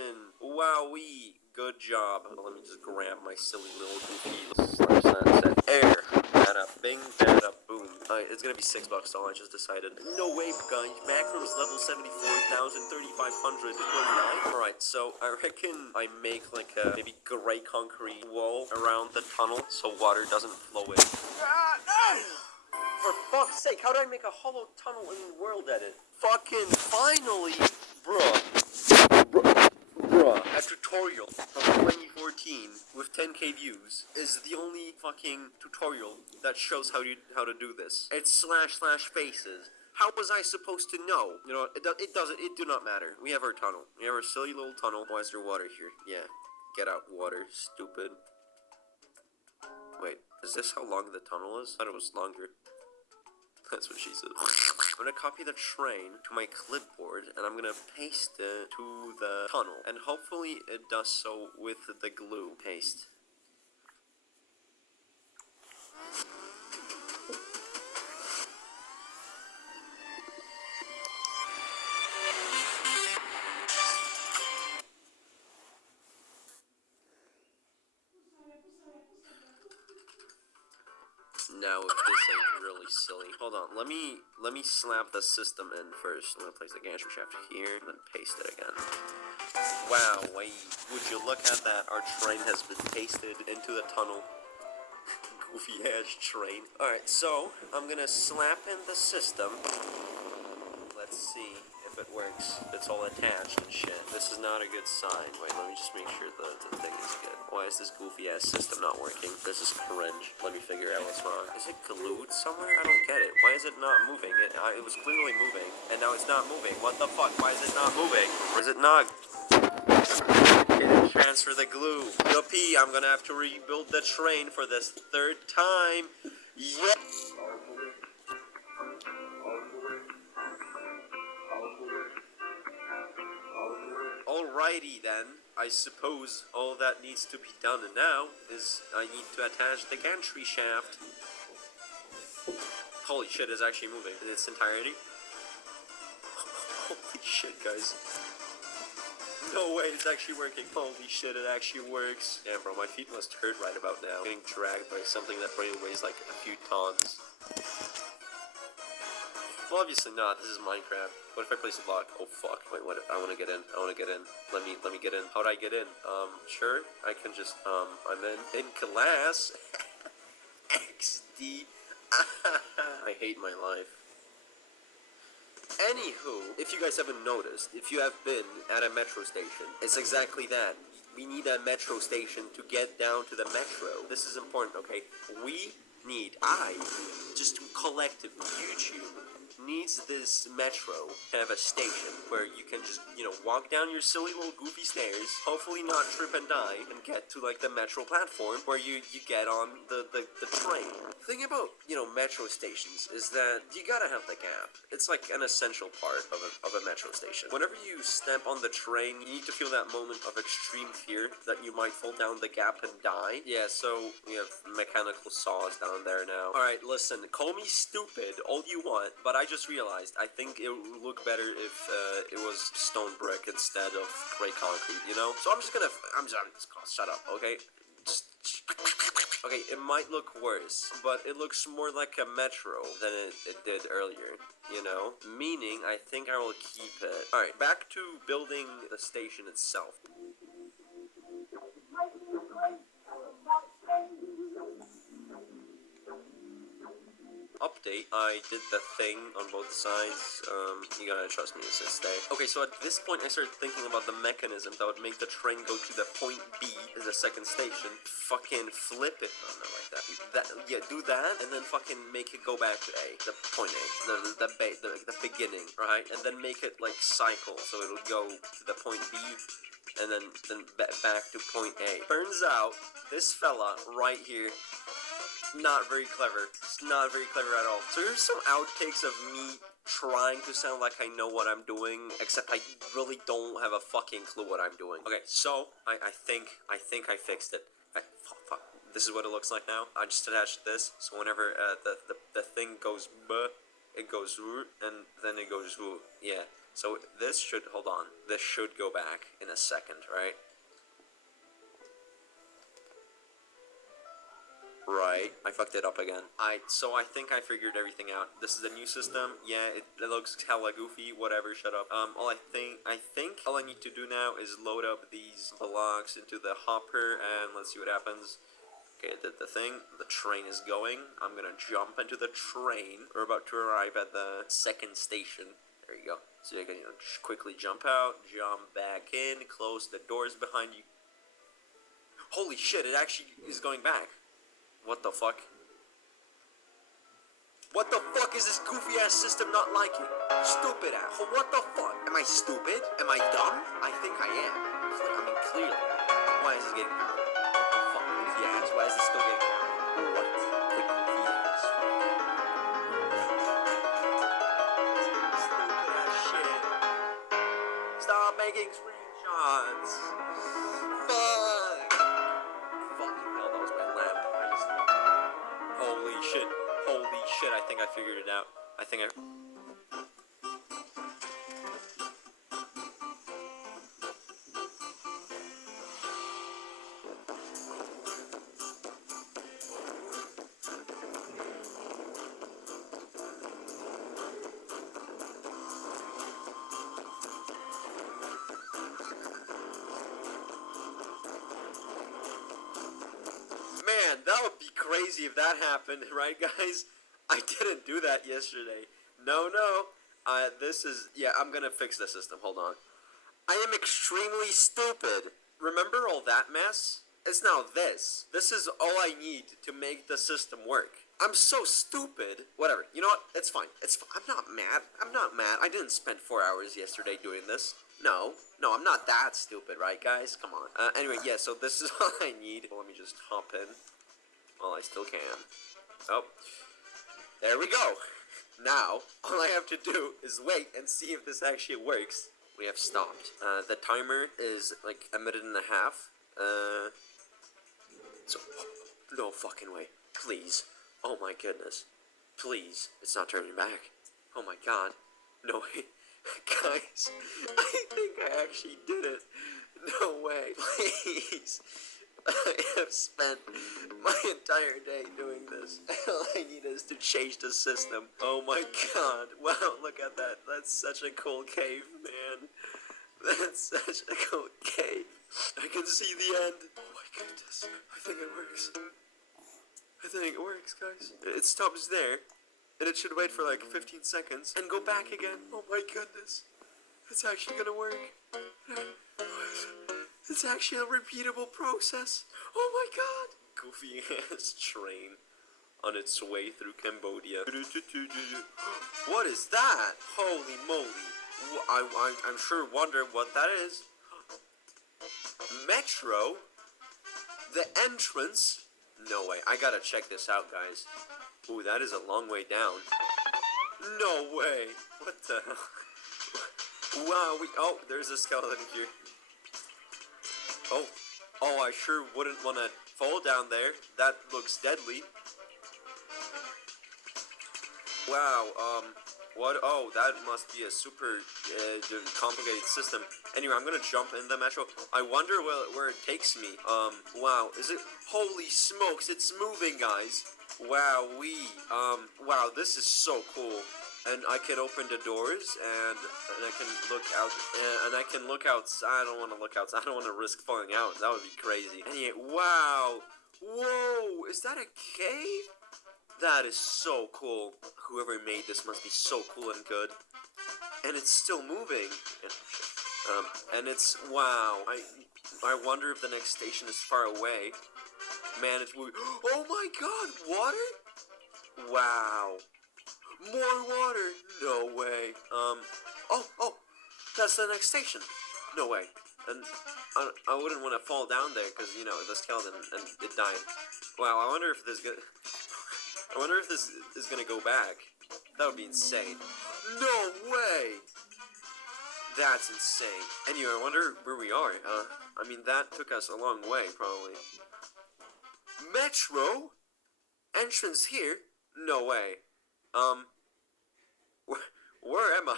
Wowee. Good job. Let me just grab my silly little goofy slash that set. Air. Bada bing, bada boom. Alright, it's gonna be $6 tall, I just decided. No way, guys. Maximum is level 74,000, 3,500, 29. Alright, so I reckon I make like a maybe gray concrete wall around the tunnel so water doesn't flow in. For fuck's sake, how do I make a hollow tunnel in World Edit? Fucking finally! Bruh, a tutorial from 2014 with 10k views is the only fucking tutorial that shows how to do this. It's / faces. How was I supposed to know? You know, it do not matter. We have our tunnel. We have our silly little tunnel. Why is there water here? Yeah, get out water, stupid. Wait, is this how long the tunnel is? I thought it was longer. That's what she said. I'm gonna copy the train to my clipboard and I'm gonna paste it to the tunnel. And hopefully it does so with the glue paste. Now if this ain't really silly. Hold on, let me slap the system in first. I'm gonna place the gantry shaft here, and then paste it again. Wow, wait. Would you look at that? Our train has been pasted into the tunnel. Goofy ass train. Alright, so I'm gonna slap in the system. Let's see if it works. It's all attached and shit. This is not a good sign. Wait, let me just make sure the thing is good. Why is this goofy ass system not working? This is cringe. Let me figure out what's wrong. Is it glued somewhere? I don't get it. Why is it not moving? It was clearly moving, and now it's not moving. What the fuck? Why is it not moving? Or is it not? Transfer the glue. Yuppie, I'm gonna have to rebuild the train for this 3rd time. Yeah. Alrighty then, I suppose all that needs to be done now is I need to attach the gantry shaft. Holy shit, it's actually moving in its entirety. Holy shit, guys. No way, it's actually working. Holy shit, it actually works. Damn, bro, my feet must hurt right about now. Getting dragged by something that probably weighs like a few tons. Well, obviously not. This is Minecraft. What if I place a block? Oh fuck! Wait, what? I want to get in. I want to get in. Let me get in. How'd I get in? Sure. I can just I'm in class. XD. I hate my life. Anywho, if you guys haven't noticed, if you have been at a metro station, it's exactly that. We need a metro station to get down to the metro. This is important, okay? Just collectively, YouTube needs this metro to have a station where you can just, walk down your silly little goofy stairs, hopefully not trip and die, and get to, like, the metro platform where you get on the train. The thing about, metro stations is that you gotta have the gap. It's like an essential part of a metro station. Whenever you step on the train, you need to feel that moment of extreme fear that you might fall down the gap and die. Yeah, so we have mechanical saws down there now. Alright, listen, call me stupid all you want, but I just realized I think it would look better if it was stone brick instead of gray concrete, So I'm just shut up, okay? Okay, it might look worse, but it looks more like a metro than it did earlier, Meaning, I think I will keep it. Alright, back to building the station itself. update. I did the thing on both sides. You gotta trust me, this is stay. Okay, so at this point, I started thinking about the mechanism that would make the train go to the point B, is the second station. Fucking flip it. Oh, not like that. Yeah, do that, and then fucking make it go back to A, the point A, the beginning, right? And then make it like cycle, so it'll go to the point B, and then back to point A. Turns out, this fella right here, not very clever. It's not very clever at all. So here's some outtakes of me trying to sound like I know what I'm doing, except I really don't have a fucking clue what I'm doing. Okay, so I think I fixed it. Fuck. This is what it looks like now. I just attached this, so whenever the thing goes buh, it goes and then it goes yeah. So this should, hold on, this should go back in a second, right? Right, I fucked it up again. So I think I figured everything out. This is a new system. Yeah, it looks hella goofy. Whatever, shut up. I think all I need to do now is load up these blocks into the hopper, and let's see what happens. Okay, I did the thing. The train is going. I'm gonna jump into the train. We're about to arrive at the second station. There you go. So you can, quickly jump out, jump back in, close the doors behind you. Holy shit, it actually is going back. What the fuck? What the fuck is this goofy ass system not liking? Stupid ass. What the fuck? Am I stupid? Am I dumb? I think I am. I mean, clearly. Why is this getting... What the fuck? Goofy ass. Why is this still getting... What? The goofy ass. Stupid ass shit. Stop making screenshots. Fuck. Fucking hell, that was my lamp. Holy shit. Holy shit, I think I figured it out. Man, that would be crazy if that happened, right, guys? I didn't do that yesterday. No. Yeah, I'm gonna fix the system. Hold on. I am extremely stupid. Remember all that mess? It's now this. This is all I need to make the system work. I'm so stupid. Whatever. You know what? It's fine. I'm not mad. I didn't spend 4 hours yesterday doing this. No, I'm not that stupid, right, guys? Come on. Anyway, yeah, so this is all I need. Let me just hop in while I still can. Oh, there we go. Now, all I have to do is wait and see if this actually works. We have stopped. The timer is like a minute and a half. So, no fucking way. Please. Oh my goodness. Please. It's not turning back. Oh my god. No way. Guys, I think I actually did it. No way. Please. I have spent my entire day doing this. All I need is to change the system. Oh my god. Wow, look at that. That's such a cool cave, man. That's such a cool cave. I can see the end. Oh my goodness. I think it works. I think it works, guys. It stops there. And it should wait for like 15 seconds and go back again. Oh my goodness. It's actually gonna work. It's actually a repeatable process. Oh my god. Goofy ass train on its way through Cambodia. What is that? Holy moly. I'm sure wonder what that is. Metro? The entrance? No way. I gotta check this out, guys. Ooh, that is a long way down. No way. What the hell? Wow, oh, there's a skeleton here. Oh, I sure wouldn't want to fall down there. That looks deadly. Wow, what? Oh, that must be a super complicated system. Anyway, I'm gonna jump in the metro. I wonder where it takes me. Wow, is it? Holy smokes, it's moving, guys. Wow, wow, this is so cool. And I can open the doors, and I can look out, and I can look outside. I don't want to look outside. I don't want to risk falling out. That would be crazy. Anyway, wow. Whoa, is that a cave? That is so cool. Whoever made this must be so cool and good. And it's still moving. And it's, wow. I wonder if the next station is far away. Man, it's moving. Oh my god, water? Wow. More water. No way. Oh, that's the next station. No way. And I wouldn't want to fall down there because, you know, the skeleton and it died. Wow, I wonder if this is gonna go back. That would be insane. No way! That's insane. Anyway, I wonder where we are. I mean, that took us a long way, probably. Metro? Entrance here? No way. Where am I?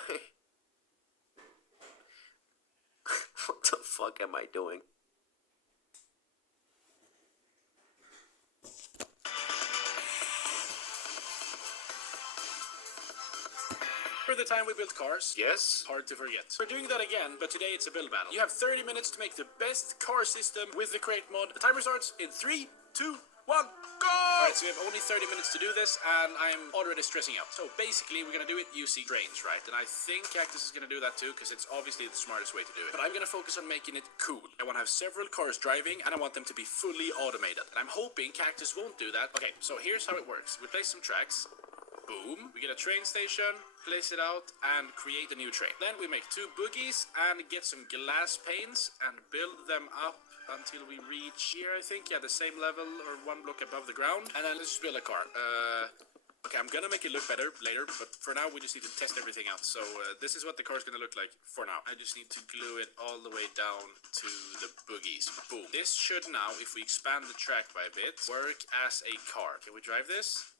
What the fuck am I doing? For the time we built cars. Yes? Hard to forget. We're doing that again, but today it's a build battle. You have 30 minutes to make the best car system with the crate mod. The timer starts in 3, 2, 1, go! Alright, so we have only 30 minutes to do this, and I'm already stressing out. So basically, we're gonna do it using trains, right? And I think Cactus is gonna do that too, because it's obviously the smartest way to do it. But I'm gonna focus on making it cool. I wanna have several cars driving, and I want them to be fully automated. And I'm hoping Cactus won't do that. Okay, so here's how it works. We place some tracks. Boom. We get a train station, place it out, and create a new train. Then we make 2 bogies and get some glass panes and build them up until we reach here, I think. Yeah, the same level or 1 block above the ground. And then let's just build a car. Okay, I'm gonna make it look better later, but for now we just need to test everything out. So this is what the car's gonna look like for now. I just need to glue it all the way down to the bogies. Boom. This should now, if we expand the track by a bit, work as a car. Can we drive this?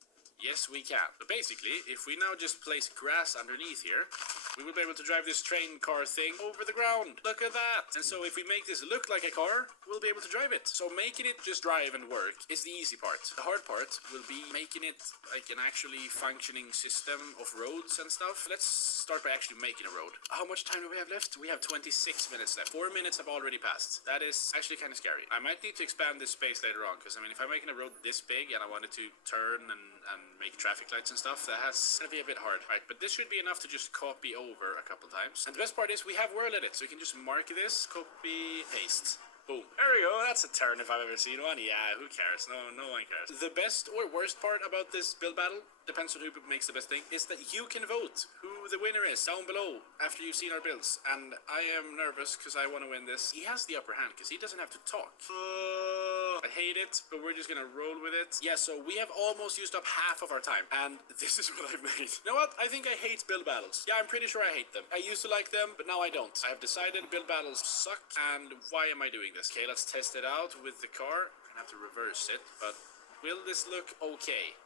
Yes, we can. But basically, if we now just place grass underneath here, we will be able to drive this train car thing over the ground. Look at that. And so if we make this look like a car, we'll be able to drive it. So making it just drive and work is the easy part. The hard part will be making it like an actually functioning system of roads and stuff. Let's start by actually making a road. How much time do we have left? We have 26 minutes left. 4 minutes have already passed. That is actually kind of scary. I might need to expand this space later on, because I mean, if I'm making a road this big and I wanted to turn and make traffic lights and stuff, that's gonna be a bit hard, right? But this should be enough to just copy over a couple times. And the best part is we have Whirl Edit, so you can just mark this, copy, paste. Boom. There we go. That's a turn if I've ever seen one. Yeah, who cares? No one cares. The best or worst part about this build battle, depends on who makes the best thing, is that you can vote who the winner is down below after you've seen our builds. And I am nervous because I want to win this. He has the upper hand because he doesn't have to talk. I hate it, but we're just gonna roll with it. Yeah, so we have almost used up half of our time, and this is what I've made. You know what? I think I hate build battles. Yeah, I'm pretty sure I hate them. I used to like them, but now I don't. I have decided build battles suck, and why am I doing this? Okay, let's test it out with the car. I'm gonna have to reverse it, but will this look okay?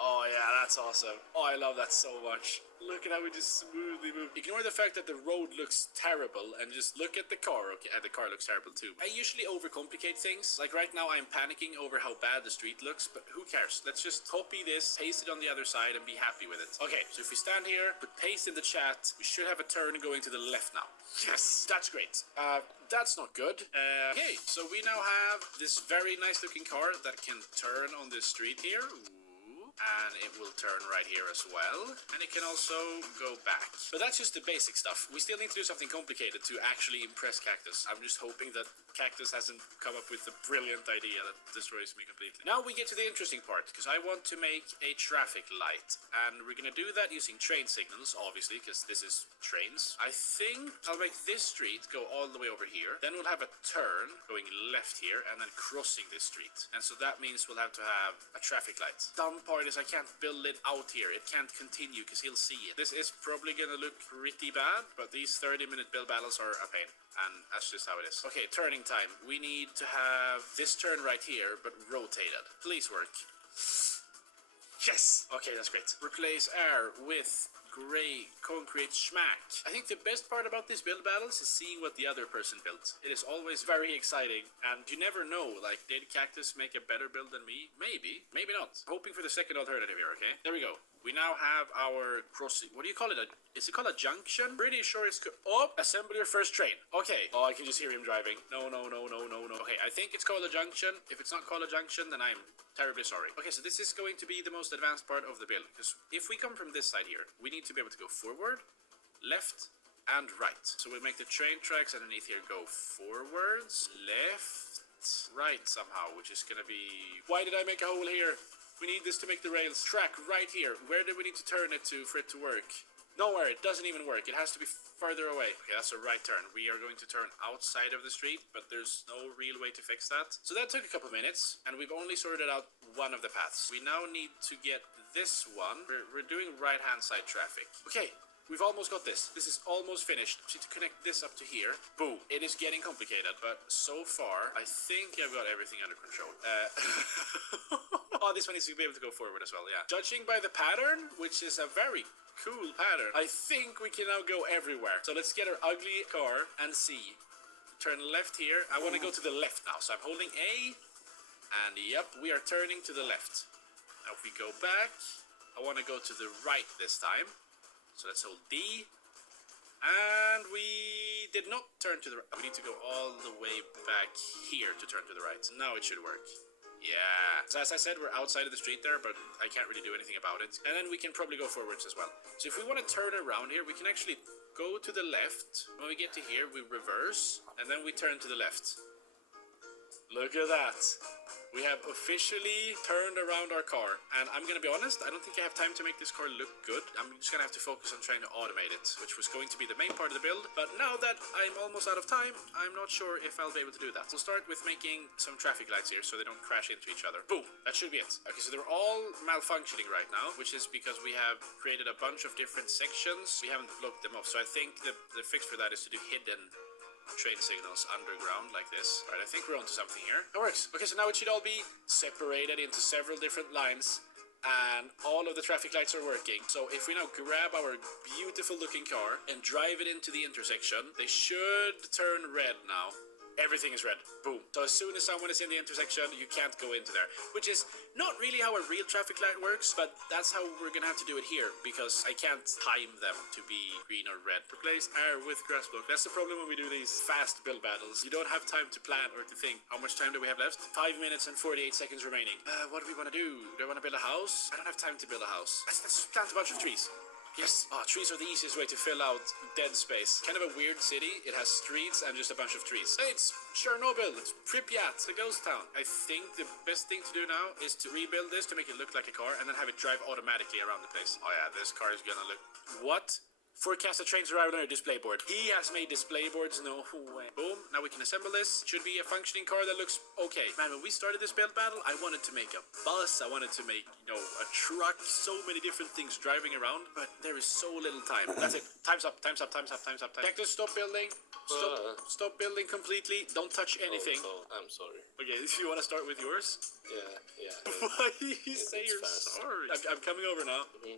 Oh yeah, that's awesome. Oh, I love that so much. Look at how we just smoothly move. Ignore the fact that the road looks terrible and just look at the car. Okay, the car looks terrible too. I usually overcomplicate things. Like right now I'm panicking over how bad the street looks, but who cares? Let's just copy this, paste it on the other side, and be happy with it. Okay, so if we stand here, put paste in the chat, we should have a turn going to the left now. Yes, that's great. That's not good. Okay, so we now have this very nice looking car that can turn on this street here. And it will turn right here as well. And it can also go back. But that's just the basic stuff. We still need to do something complicated to actually impress Cactus. I'm just hoping that Cactus hasn't come up with the brilliant idea that destroys me completely. Now we get to the interesting part, because I want to make a traffic light. And we're gonna do that using train signals, obviously, because this is trains. I think I'll make this street go all the way over here. Then we'll have a turn going left here and then crossing this street. And so that means we'll have to have a traffic light. Dumb part is I can't build it out here. It can't continue because he'll see it. This is probably gonna look pretty bad, but these 30-minute build battles are a pain. And that's just how it is. Okay, turning time. We need to have this turn right here, but rotated. Please work. Yes! Okay, that's great. Replace air with gray concrete schmack. I think the best part about these build battles is seeing what the other person built. It is always very exciting, and you never know, like, did Cactus make a better build than me? Maybe, maybe not. Hoping for the second alternative here, okay? There we go. We now have our crossing. What do you call it? Is it called a junction? Pretty sure it's... assemble your first train. Okay. Oh, I can just hear him driving. No. Okay, I think it's called a junction. If it's not called a junction, then I'm terribly sorry. Okay, so this is going to be the most advanced part of the build. Because if we come from this side here, we need to be able to go forward, left, and right. So we make the train tracks underneath here go forwards, left, right somehow, which is gonna be... Why did I make a hole here? We need this to make the rails track right here. Where do we need to turn it to for it to work? Nowhere. It doesn't even work. It has to be further away. Okay, that's a right turn. We are going to turn outside of the street, but there's no real way to fix that. So that took a couple minutes, and we've only sorted out one of the paths. We now need to get this one. We're doing right-hand side traffic. Okay. We've almost got this. This is almost finished. We need to connect this up to here. Boom. It is getting complicated, but so far, I think I've got everything under control. Oh, this one needs to be able to go forward as well, yeah. Judging by the pattern, which is a very cool pattern, I think we can now go everywhere. So let's get our ugly car and see. Turn left here. I want to go to the left now, so I'm holding A, and yep, we are turning to the left. Now if we go back, I want to go to the right this time. So let's hold D, and we did not turn to the right. We need to go all the way back here to turn to the right. Now it should work. Yeah. So as I said, we're outside of the street there, but I can't really do anything about it. And then we can probably go forwards as well. So if we want to turn around here, we can actually go to the left. When we get to here, we reverse, and then we turn to the left. Look at that. We have officially turned around our car, and I'm gonna be honest, I don't think I have time to make this car look good. I'm just gonna have to focus on trying to automate it, which was going to be the main part of the build, but now that I'm almost out of time, I'm not sure if I'll be able to do that. We'll start with making some traffic lights here so they don't crash into each other. Boom! That should be it. Okay, so they're all malfunctioning right now, which is because we have created a bunch of different sections. We haven't blocked them off, so I think the fix for that is to do hidden train signals underground like this. Alright, I think we're onto something here. That works. Okay, so now it should all be separated into several different lines, and all of the traffic lights are working. So if we now grab our beautiful looking car and drive it into the intersection, they should turn red now. Everything is red. Boom. So as soon as someone is in the intersection, you can't go into there. Which is not really how a real traffic light works, but that's how we're gonna have to do it here, because I can't time them to be green or red. Replace air with grass block. That's the problem when we do these fast build battles. You don't have time to plan or to think. How much time do we have left? 5 minutes and 48 seconds remaining. What do we want to do? Do I want to build a house? I don't have time to build a house. Let's plant a bunch of trees. Yes. Oh, trees are the easiest way to fill out dead space. Kind of a weird city. It has streets and just a bunch of trees. It's Chernobyl. It's Pripyat. It's a ghost town. I think the best thing to do now is to rebuild this to make it look like a car and then have it drive automatically around the place. Oh yeah, this car is gonna look... What? Forecast a train's arrival on your display board. He has made display boards, no way. Boom, now we can assemble this. Should be a functioning car that looks okay. Man, when we started this build battle, I wanted to make a bus, I wanted to make, you know, a truck, so many different things driving around, but there is so little time. That's it. Time's up, time's up, time's up, time's up. Cactus, stop building. Stop building completely. Don't touch anything. Oh, I'm sorry. Okay, if you want to start with yours. Yeah. Why do you say you're fast. sorry? I'm coming over now. Mhm.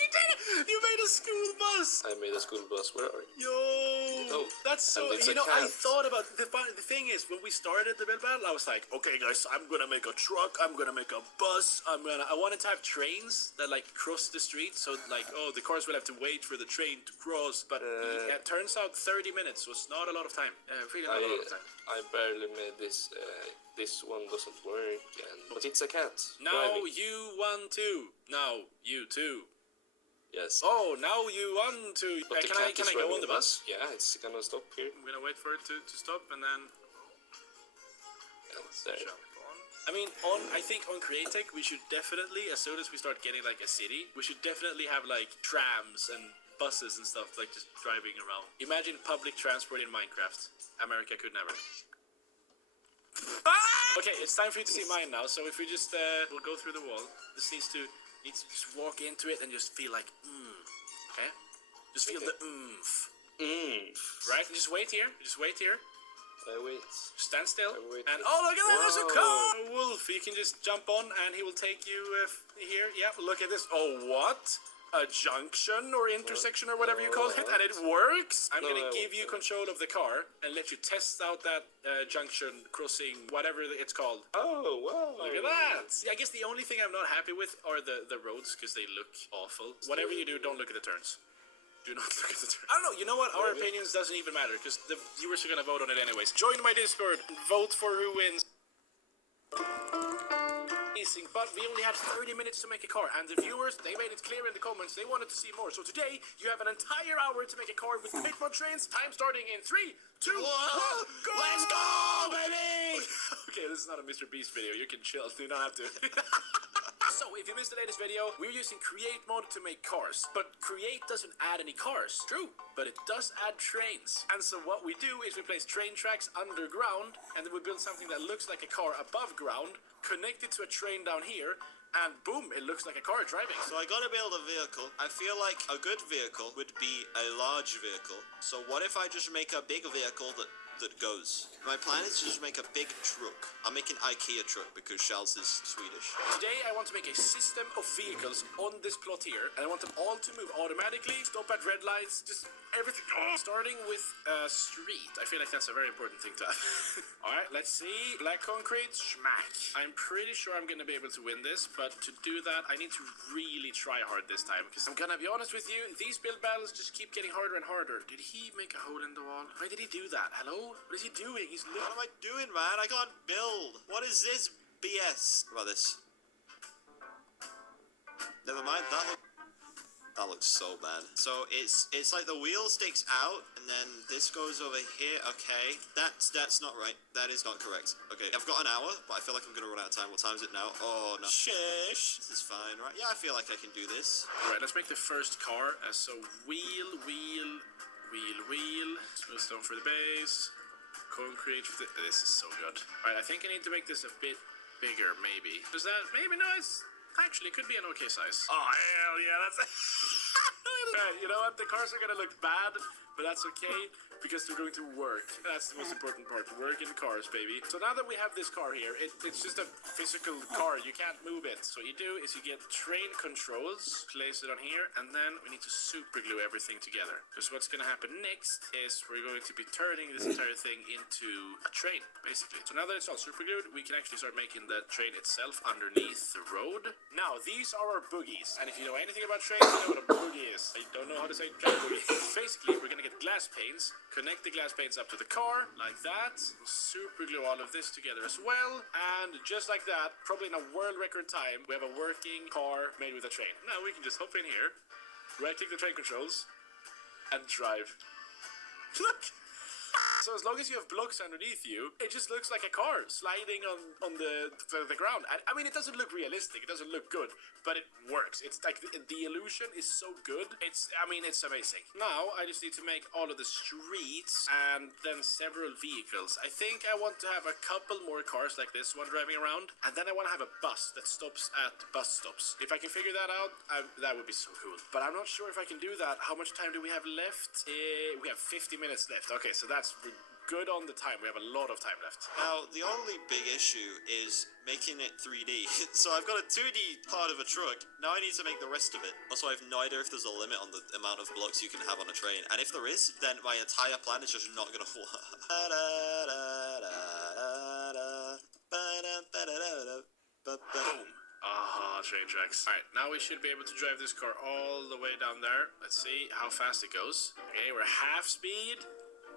You did it! You made a school bus! I made a school bus. Where are you? Yo! Oh, That's so... and it's You a know, I cat. thought about... The thing is, when we started the build battle, I was like, okay, guys, I'm gonna make a truck, I'm gonna make a bus, I wanted to have trains that, like, cross the street, so, like, oh, the cars will have to wait for the train to cross, but it turns out 30 minutes was not a lot of time. Really not a lot of time. I barely made this. This one doesn't work, but it's a cat. Now driving. you won too. Now you too. Yes. Oh, now you won too. But the Can I cat is go running on the bus? Yeah, it's gonna stop here. I'm gonna wait for it to stop and then And there. jump on. I think on Createch we should definitely, as soon as we start getting like a city, we should definitely have like trams and buses and stuff like just driving around. Imagine public transport in Minecraft. America could never. Okay, it's time for you to see mine now. So if we just we'll go through the wall. This needs to just walk into it and just feel like okay? Just feel the oomph. Right? And just wait here. Just wait here. I wait. Stand still. I wait. And oh look at that, there's a Whoa. car! A wolf. You can just jump on and he will take you here. Yeah, look at this. Oh what? a junction or intersection or whatever you call it, and it works. I'm gonna give you control of the car and let you test out that junction crossing, whatever it's called. Oh, wow. Look at that. See, I guess the only thing I'm not happy with are the roads, because they look awful. Whatever you do, don't look at the turns. Do not look at the turns. I don't know, you know what? Our opinions doesn't even matter, because the viewers are gonna vote on it anyways. Join my Discord. Vote for who wins. But we only had 30 minutes to make a car, and the viewers, they made it clear in the comments they wanted to see more. So today, you have an entire hour to make a car with Pitmon trains. Time starting in 3, 2, 1, go! Let's go, baby! Okay, this is not a Mr. Beast video. You can chill. You don't have to. So, if you missed the latest video, we're using Create mod to make cars. But Create doesn't add any cars. True, but it does add trains. And so what we do is we place train tracks underground, and then we build something that looks like a car above ground, connect it to a train down here, and boom, it looks like a car driving. So I gotta build a vehicle. I feel like a good vehicle would be a large vehicle. So what if I just make a big vehicle that goes? My plan is to just make a big truck. I'm making IKEA truck because Charles is Swedish. Today I want to make a system of vehicles on this plot here, and I want them all to move automatically, stop at red lights, just everything. Starting with a street. I feel like that's a very important thing to have. Alright, let's see. Black concrete, schmack. I'm pretty sure I'm gonna be able to win this, but to do that I need to really try hard this time, because I'm gonna be honest with you, these build battles just keep getting harder and harder. Did he make a hole in the wall? Why did he do that? Hello? What is he doing? What am I doing, man? I can't build. What is this BS? What about this? Never mind, that looks so bad. So it's like the wheel sticks out, and then this goes over here. Okay, that's not right. That is not correct. Okay, I've got an hour, but I feel like I'm gonna run out of time. What time is it now? Oh no. Shush. This is fine, right? Yeah, I feel like I can do this. Alright, let's make the first car. So wheel. Smooth stone for the base. Concrete. This is so good. Alright, I think I need to make this a bit bigger, maybe. Does that? Maybe no, it's actually it could be an okay size. Oh, hell yeah, that's Alright, you know what? The cars are gonna look bad, but that's okay, because they're going to work. That's the most important part. Work in cars, baby. So now that we have this car here, it's just a physical car. You can't move it. So what you do is you get train controls, place it on here, and then we need to super glue everything together. Because what's going to happen next is we're going to be turning this entire thing into a train, basically. So now that it's all super glued, we can actually start making the train itself underneath the road. Now, these are our boogies. And if you know anything about trains, you know what a boogie is. I don't know how to say train boogie. Basically, we're going to get glass panes, connect the glass panes up to the car, like that. We'll super glue all of this together as well. And just like that, probably in a world record time, we have a working car made with a train. Now we can just hop in here, right-click the train controls, and drive. Look! So as long as you have blocks underneath you, it just looks like a car sliding on the ground. I mean, it doesn't look realistic. It doesn't look good, but it works. It's like the illusion is so good. It's amazing. Now I just need to make all of the streets and then several vehicles. I think I want to have a couple more cars like this one driving around, and then I want to have a bus that stops at bus stops. If I can figure that out, that would be so cool. But I'm not sure if I can do that. How much time do we have left? We have 50 minutes left. Okay, so that's good on the time. We have a lot of time left. Now, the only big issue is making it 3D. So I've got a 2D part of a truck. Now I need to make the rest of it. Also, I have no idea if there's a limit on the amount of blocks you can have on a train. And if there is, then my entire plan is just not gonna work. Boom. Aha, train tracks. Alright, now we should be able to drive this car all the way down there. Let's see how fast it goes. Okay, we're half speed.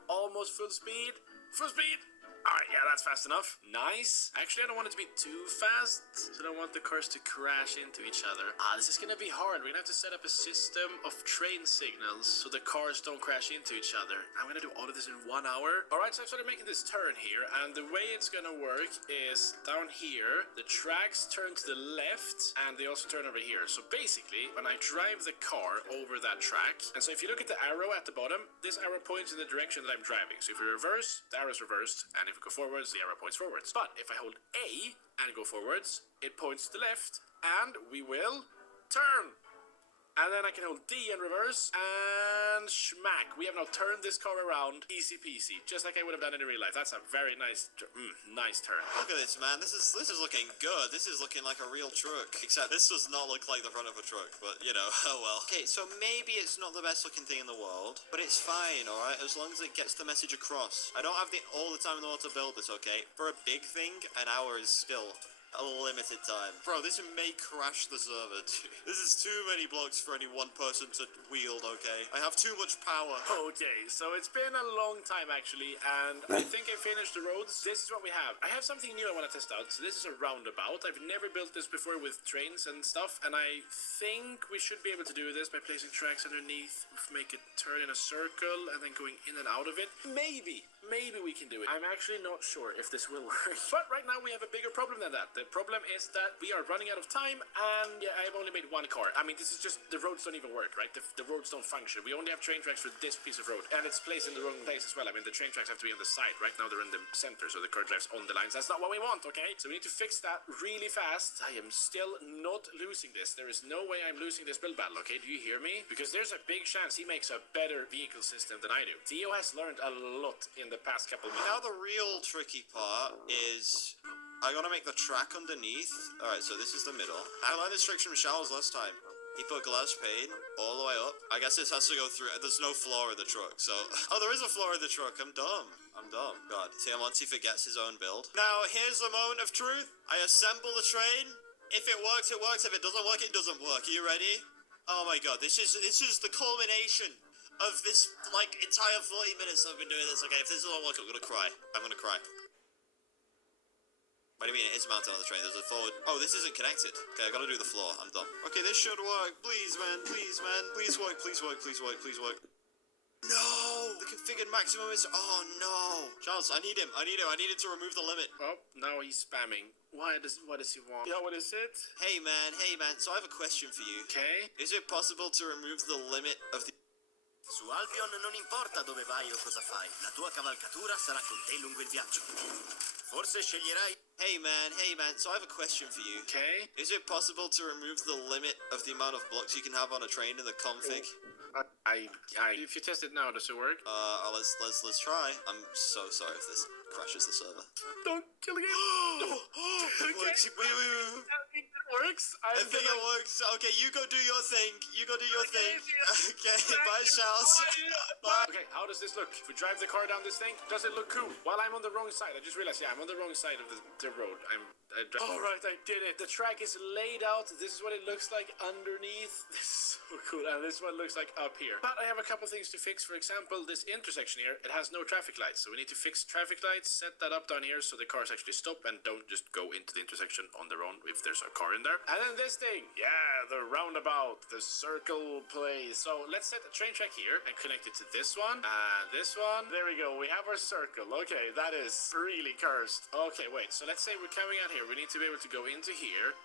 Almost full speed. Full speed! Alright, yeah, that's fast enough. Nice. Actually, I don't want it to be too fast, so I don't want the cars to crash into each other. This is gonna be hard. We're gonna have to set up a system of train signals so the cars don't crash into each other. I'm gonna do all of this in 1 hour. Alright, so I started making this turn here, and the way it's gonna work is down here, the tracks turn to the left, and they also turn over here. So basically, when I drive the car over that track, and so if you look at the arrow at the bottom, this arrow points in the direction that I'm driving. So if we reverse, the arrow's reversed, and if we go forwards, the arrow points forwards. But if I hold A and go forwards, it points to the left, and we will turn. And then I can hold D in reverse, and schmack. We have now turned this car around, easy peasy, just like I would have done in real life. That's a very nice, nice turn. Look at this, man. This is looking good. This is looking like a real truck. Except this does not look like the front of a truck, but you know, oh well. Okay, so maybe it's not the best looking thing in the world, but it's fine, alright? As long as it gets the message across. I don't have all the time in the world to build this, okay? For a big thing, an hour is still a limited time. Bro, this may crash the server. This is too many blocks for any one person to wield, okay? I have too much power. Okay, so it's been a long time actually, and I think I finished the roads. This is what we have. I have something new I want to test out. So this is a roundabout. I've never built this before with trains and stuff, and I think we should be able to do this by placing tracks underneath, make it turn in a circle, and then going in and out of it. Maybe we can do it. I'm actually not sure if this will work. But right now we have a bigger problem than that. The problem is that we are running out of time, and yeah, I've only made one car. I mean, this is just, the roads don't even work, right? The roads don't function. We only have train tracks for this piece of road, and it's placed in the wrong place as well. I mean, the train tracks have to be on the side. Right now they're in the center, so the car drives on the lines. That's not what we want, okay? So we need to fix that really fast. I am still not losing this. There is no way I'm losing this build battle, okay? Do you hear me? Because there's a big chance he makes a better vehicle system than I do. Theo has learned a lot in the past couple months. Now the real tricky part is I gotta make the track underneath. Alright, so this is the middle. I learned this trick from Charles last time. He put glass pane all the way up. I guess this has to go through. There's no floor in the truck, so... Oh, there is a floor in the truck. I'm dumb. God. See, once he forgets his own build. Now, here's the moment of truth. I assemble the train. If it works, it works. If it doesn't work, it doesn't work. Are you ready? Oh my god, this is the culmination of this, like, entire 40 minutes I've been doing this. Okay, if this doesn't work, I'm gonna cry. What do you mean it is mounted on the train? There's a forward... Oh, this isn't connected. Okay, I gotta do the floor. I'm done. Okay, this should work. Please, man. Please work. No! The configured maximum is... Oh, no. Charles, I need him. I needed to remove the limit. Oh, now he's spamming. What does he want? Yeah, what is it? Hey, man. So I have a question for you. Okay. Is it possible to remove the limit of the... Su Albion non importa dove vai o cosa fai, la tua cavalcatura sarà con te lungo il viaggio. Forse sceglierai... Hey man, so I have a question for you. Okay. Is it possible to remove the limit of the amount of blocks you can have on a train in the config? If you test it now, does it work? Let's try. I'm so sorry if this crashes the server. Don't kill the game. It works. Wait. It works. I think it works. Okay, you go do your thing. Okay, bye, Charles. Bye. Okay, how does this look? If we drive the car down this thing, does it look cool? While I'm on the wrong side, I just realized, yeah, I'm on the wrong side of the road. Alright, I did it. The track is laid out. This is what it looks like underneath. This is so cool. And this is what it looks like up here. But I have a couple things to fix. For example, this intersection here, it has no traffic lights. So we need to fix traffic lights, set that up down here so the cars actually stop and don't just go into the intersection on their own if there's a car in there. And then this thing. Yeah, the roundabout, the circle place. So let's set a train track here and connect it to this one and this one. There we go. We have our circle. Okay, that is really cursed. Okay, wait. So let's say we're coming out here. We need to be able to go into here.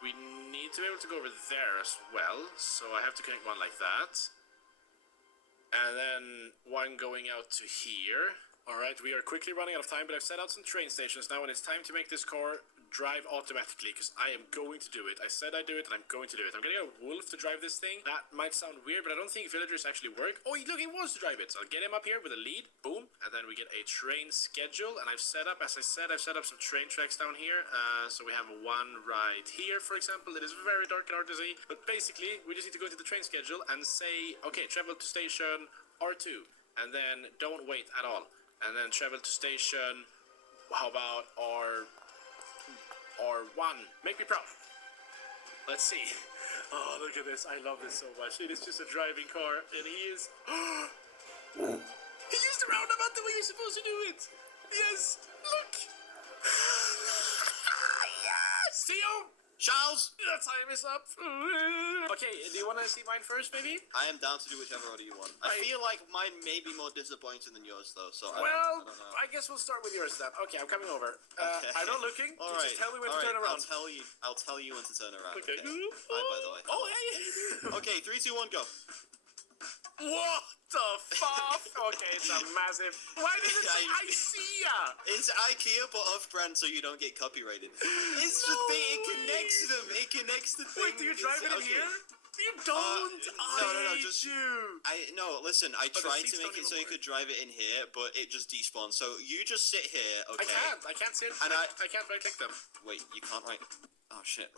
We need to be able to go over there as well. So I have to connect one like that. And then one going out to here. Alright, we are quickly running out of time, but I've set out some train stations now, and it's time to make this car drive automatically, because I am going to do it. I said I'd do it, and I'm going to do it. I'm getting a wolf to drive this thing. That might sound weird, but I don't think villagers actually work. Oh, look, he wants to drive it. So I'll get him up here with a lead. Boom. And then we get a train schedule, and I've set up, as I said, I've set up some train tracks down here. So we have one right here, for example. It is very dark and hard to see, but basically, we just need to go to the train schedule and say, okay, travel to station R2, and then don't wait at all. And then travel to station, how about R1? Make me proud. Let's see. Oh, look at this. I love this so much. It is just a driving car, and he is... He used the roundabout the way you're supposed to do it. Yes, look. Yes! Theo! Charles! That time is up. Okay, do you want to see mine first, maybe? I am down to do whichever order you want. I feel like mine may be more disappointing than yours, though, so I don't know. I guess we'll start with yours then. Okay, I'm coming over. Okay. I'm not looking. All right. Just tell me when to turn around. I'll tell you when to turn around. Okay. Bye, by the way. Oh, hey! Okay, 3, 2, 1, go. What the fuck? Okay, it's a massive... Why did it say IKEA? It's IKEA, but off-brand, so you don't get copyrighted. It's the thing, it connects them. It connects the thing. Wait, do you drive it in here? You don't. No, just you. Listen. I the tried seats to make don't it so even you could drive it in here, but it just despawned. So you just sit here, okay? I can't sit. And I can't right click them. Wait, you can't right. Oh shit.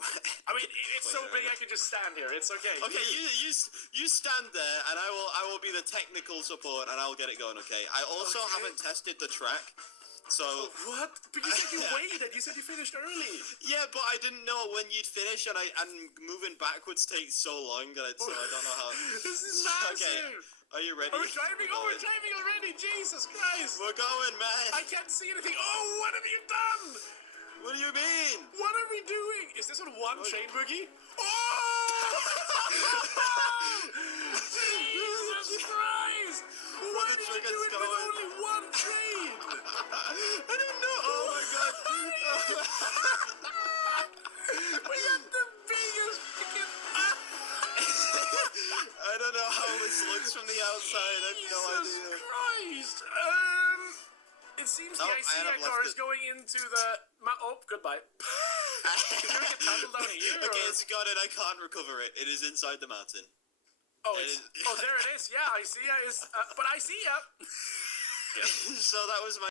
I mean, it's so big I can just stand here. It's okay. Okay, you stand there, and I will be the technical support, and I'll get it going. Okay. I also haven't tested the track, so. What? But you said you waited. You said you finished early. Yeah, but I didn't know when you'd finish, and moving backwards takes so long, so I don't know how. This is massive. Okay, are you ready? We're driving. Oh, we're driving already. Jesus Christ. We're going, man. I can't see anything. Oh, what have you done? What do you mean? What are we doing? Is this on one chain boogie? Oh! Jesus Christ! Why did you do it with only one train? I didn't know. Oh my god. We got the biggest freaking. I don't know how this looks from the outside. I have no Jesus idea. Christ! It seems the Oh, I ICA have car left is going into the. Oh, goodbye. Can you get tunnel down here? Okay, or? it's got it. I can't recover it. It is inside the mountain. Oh, there it is. Yeah, I see ya. But I see ya. So that was my.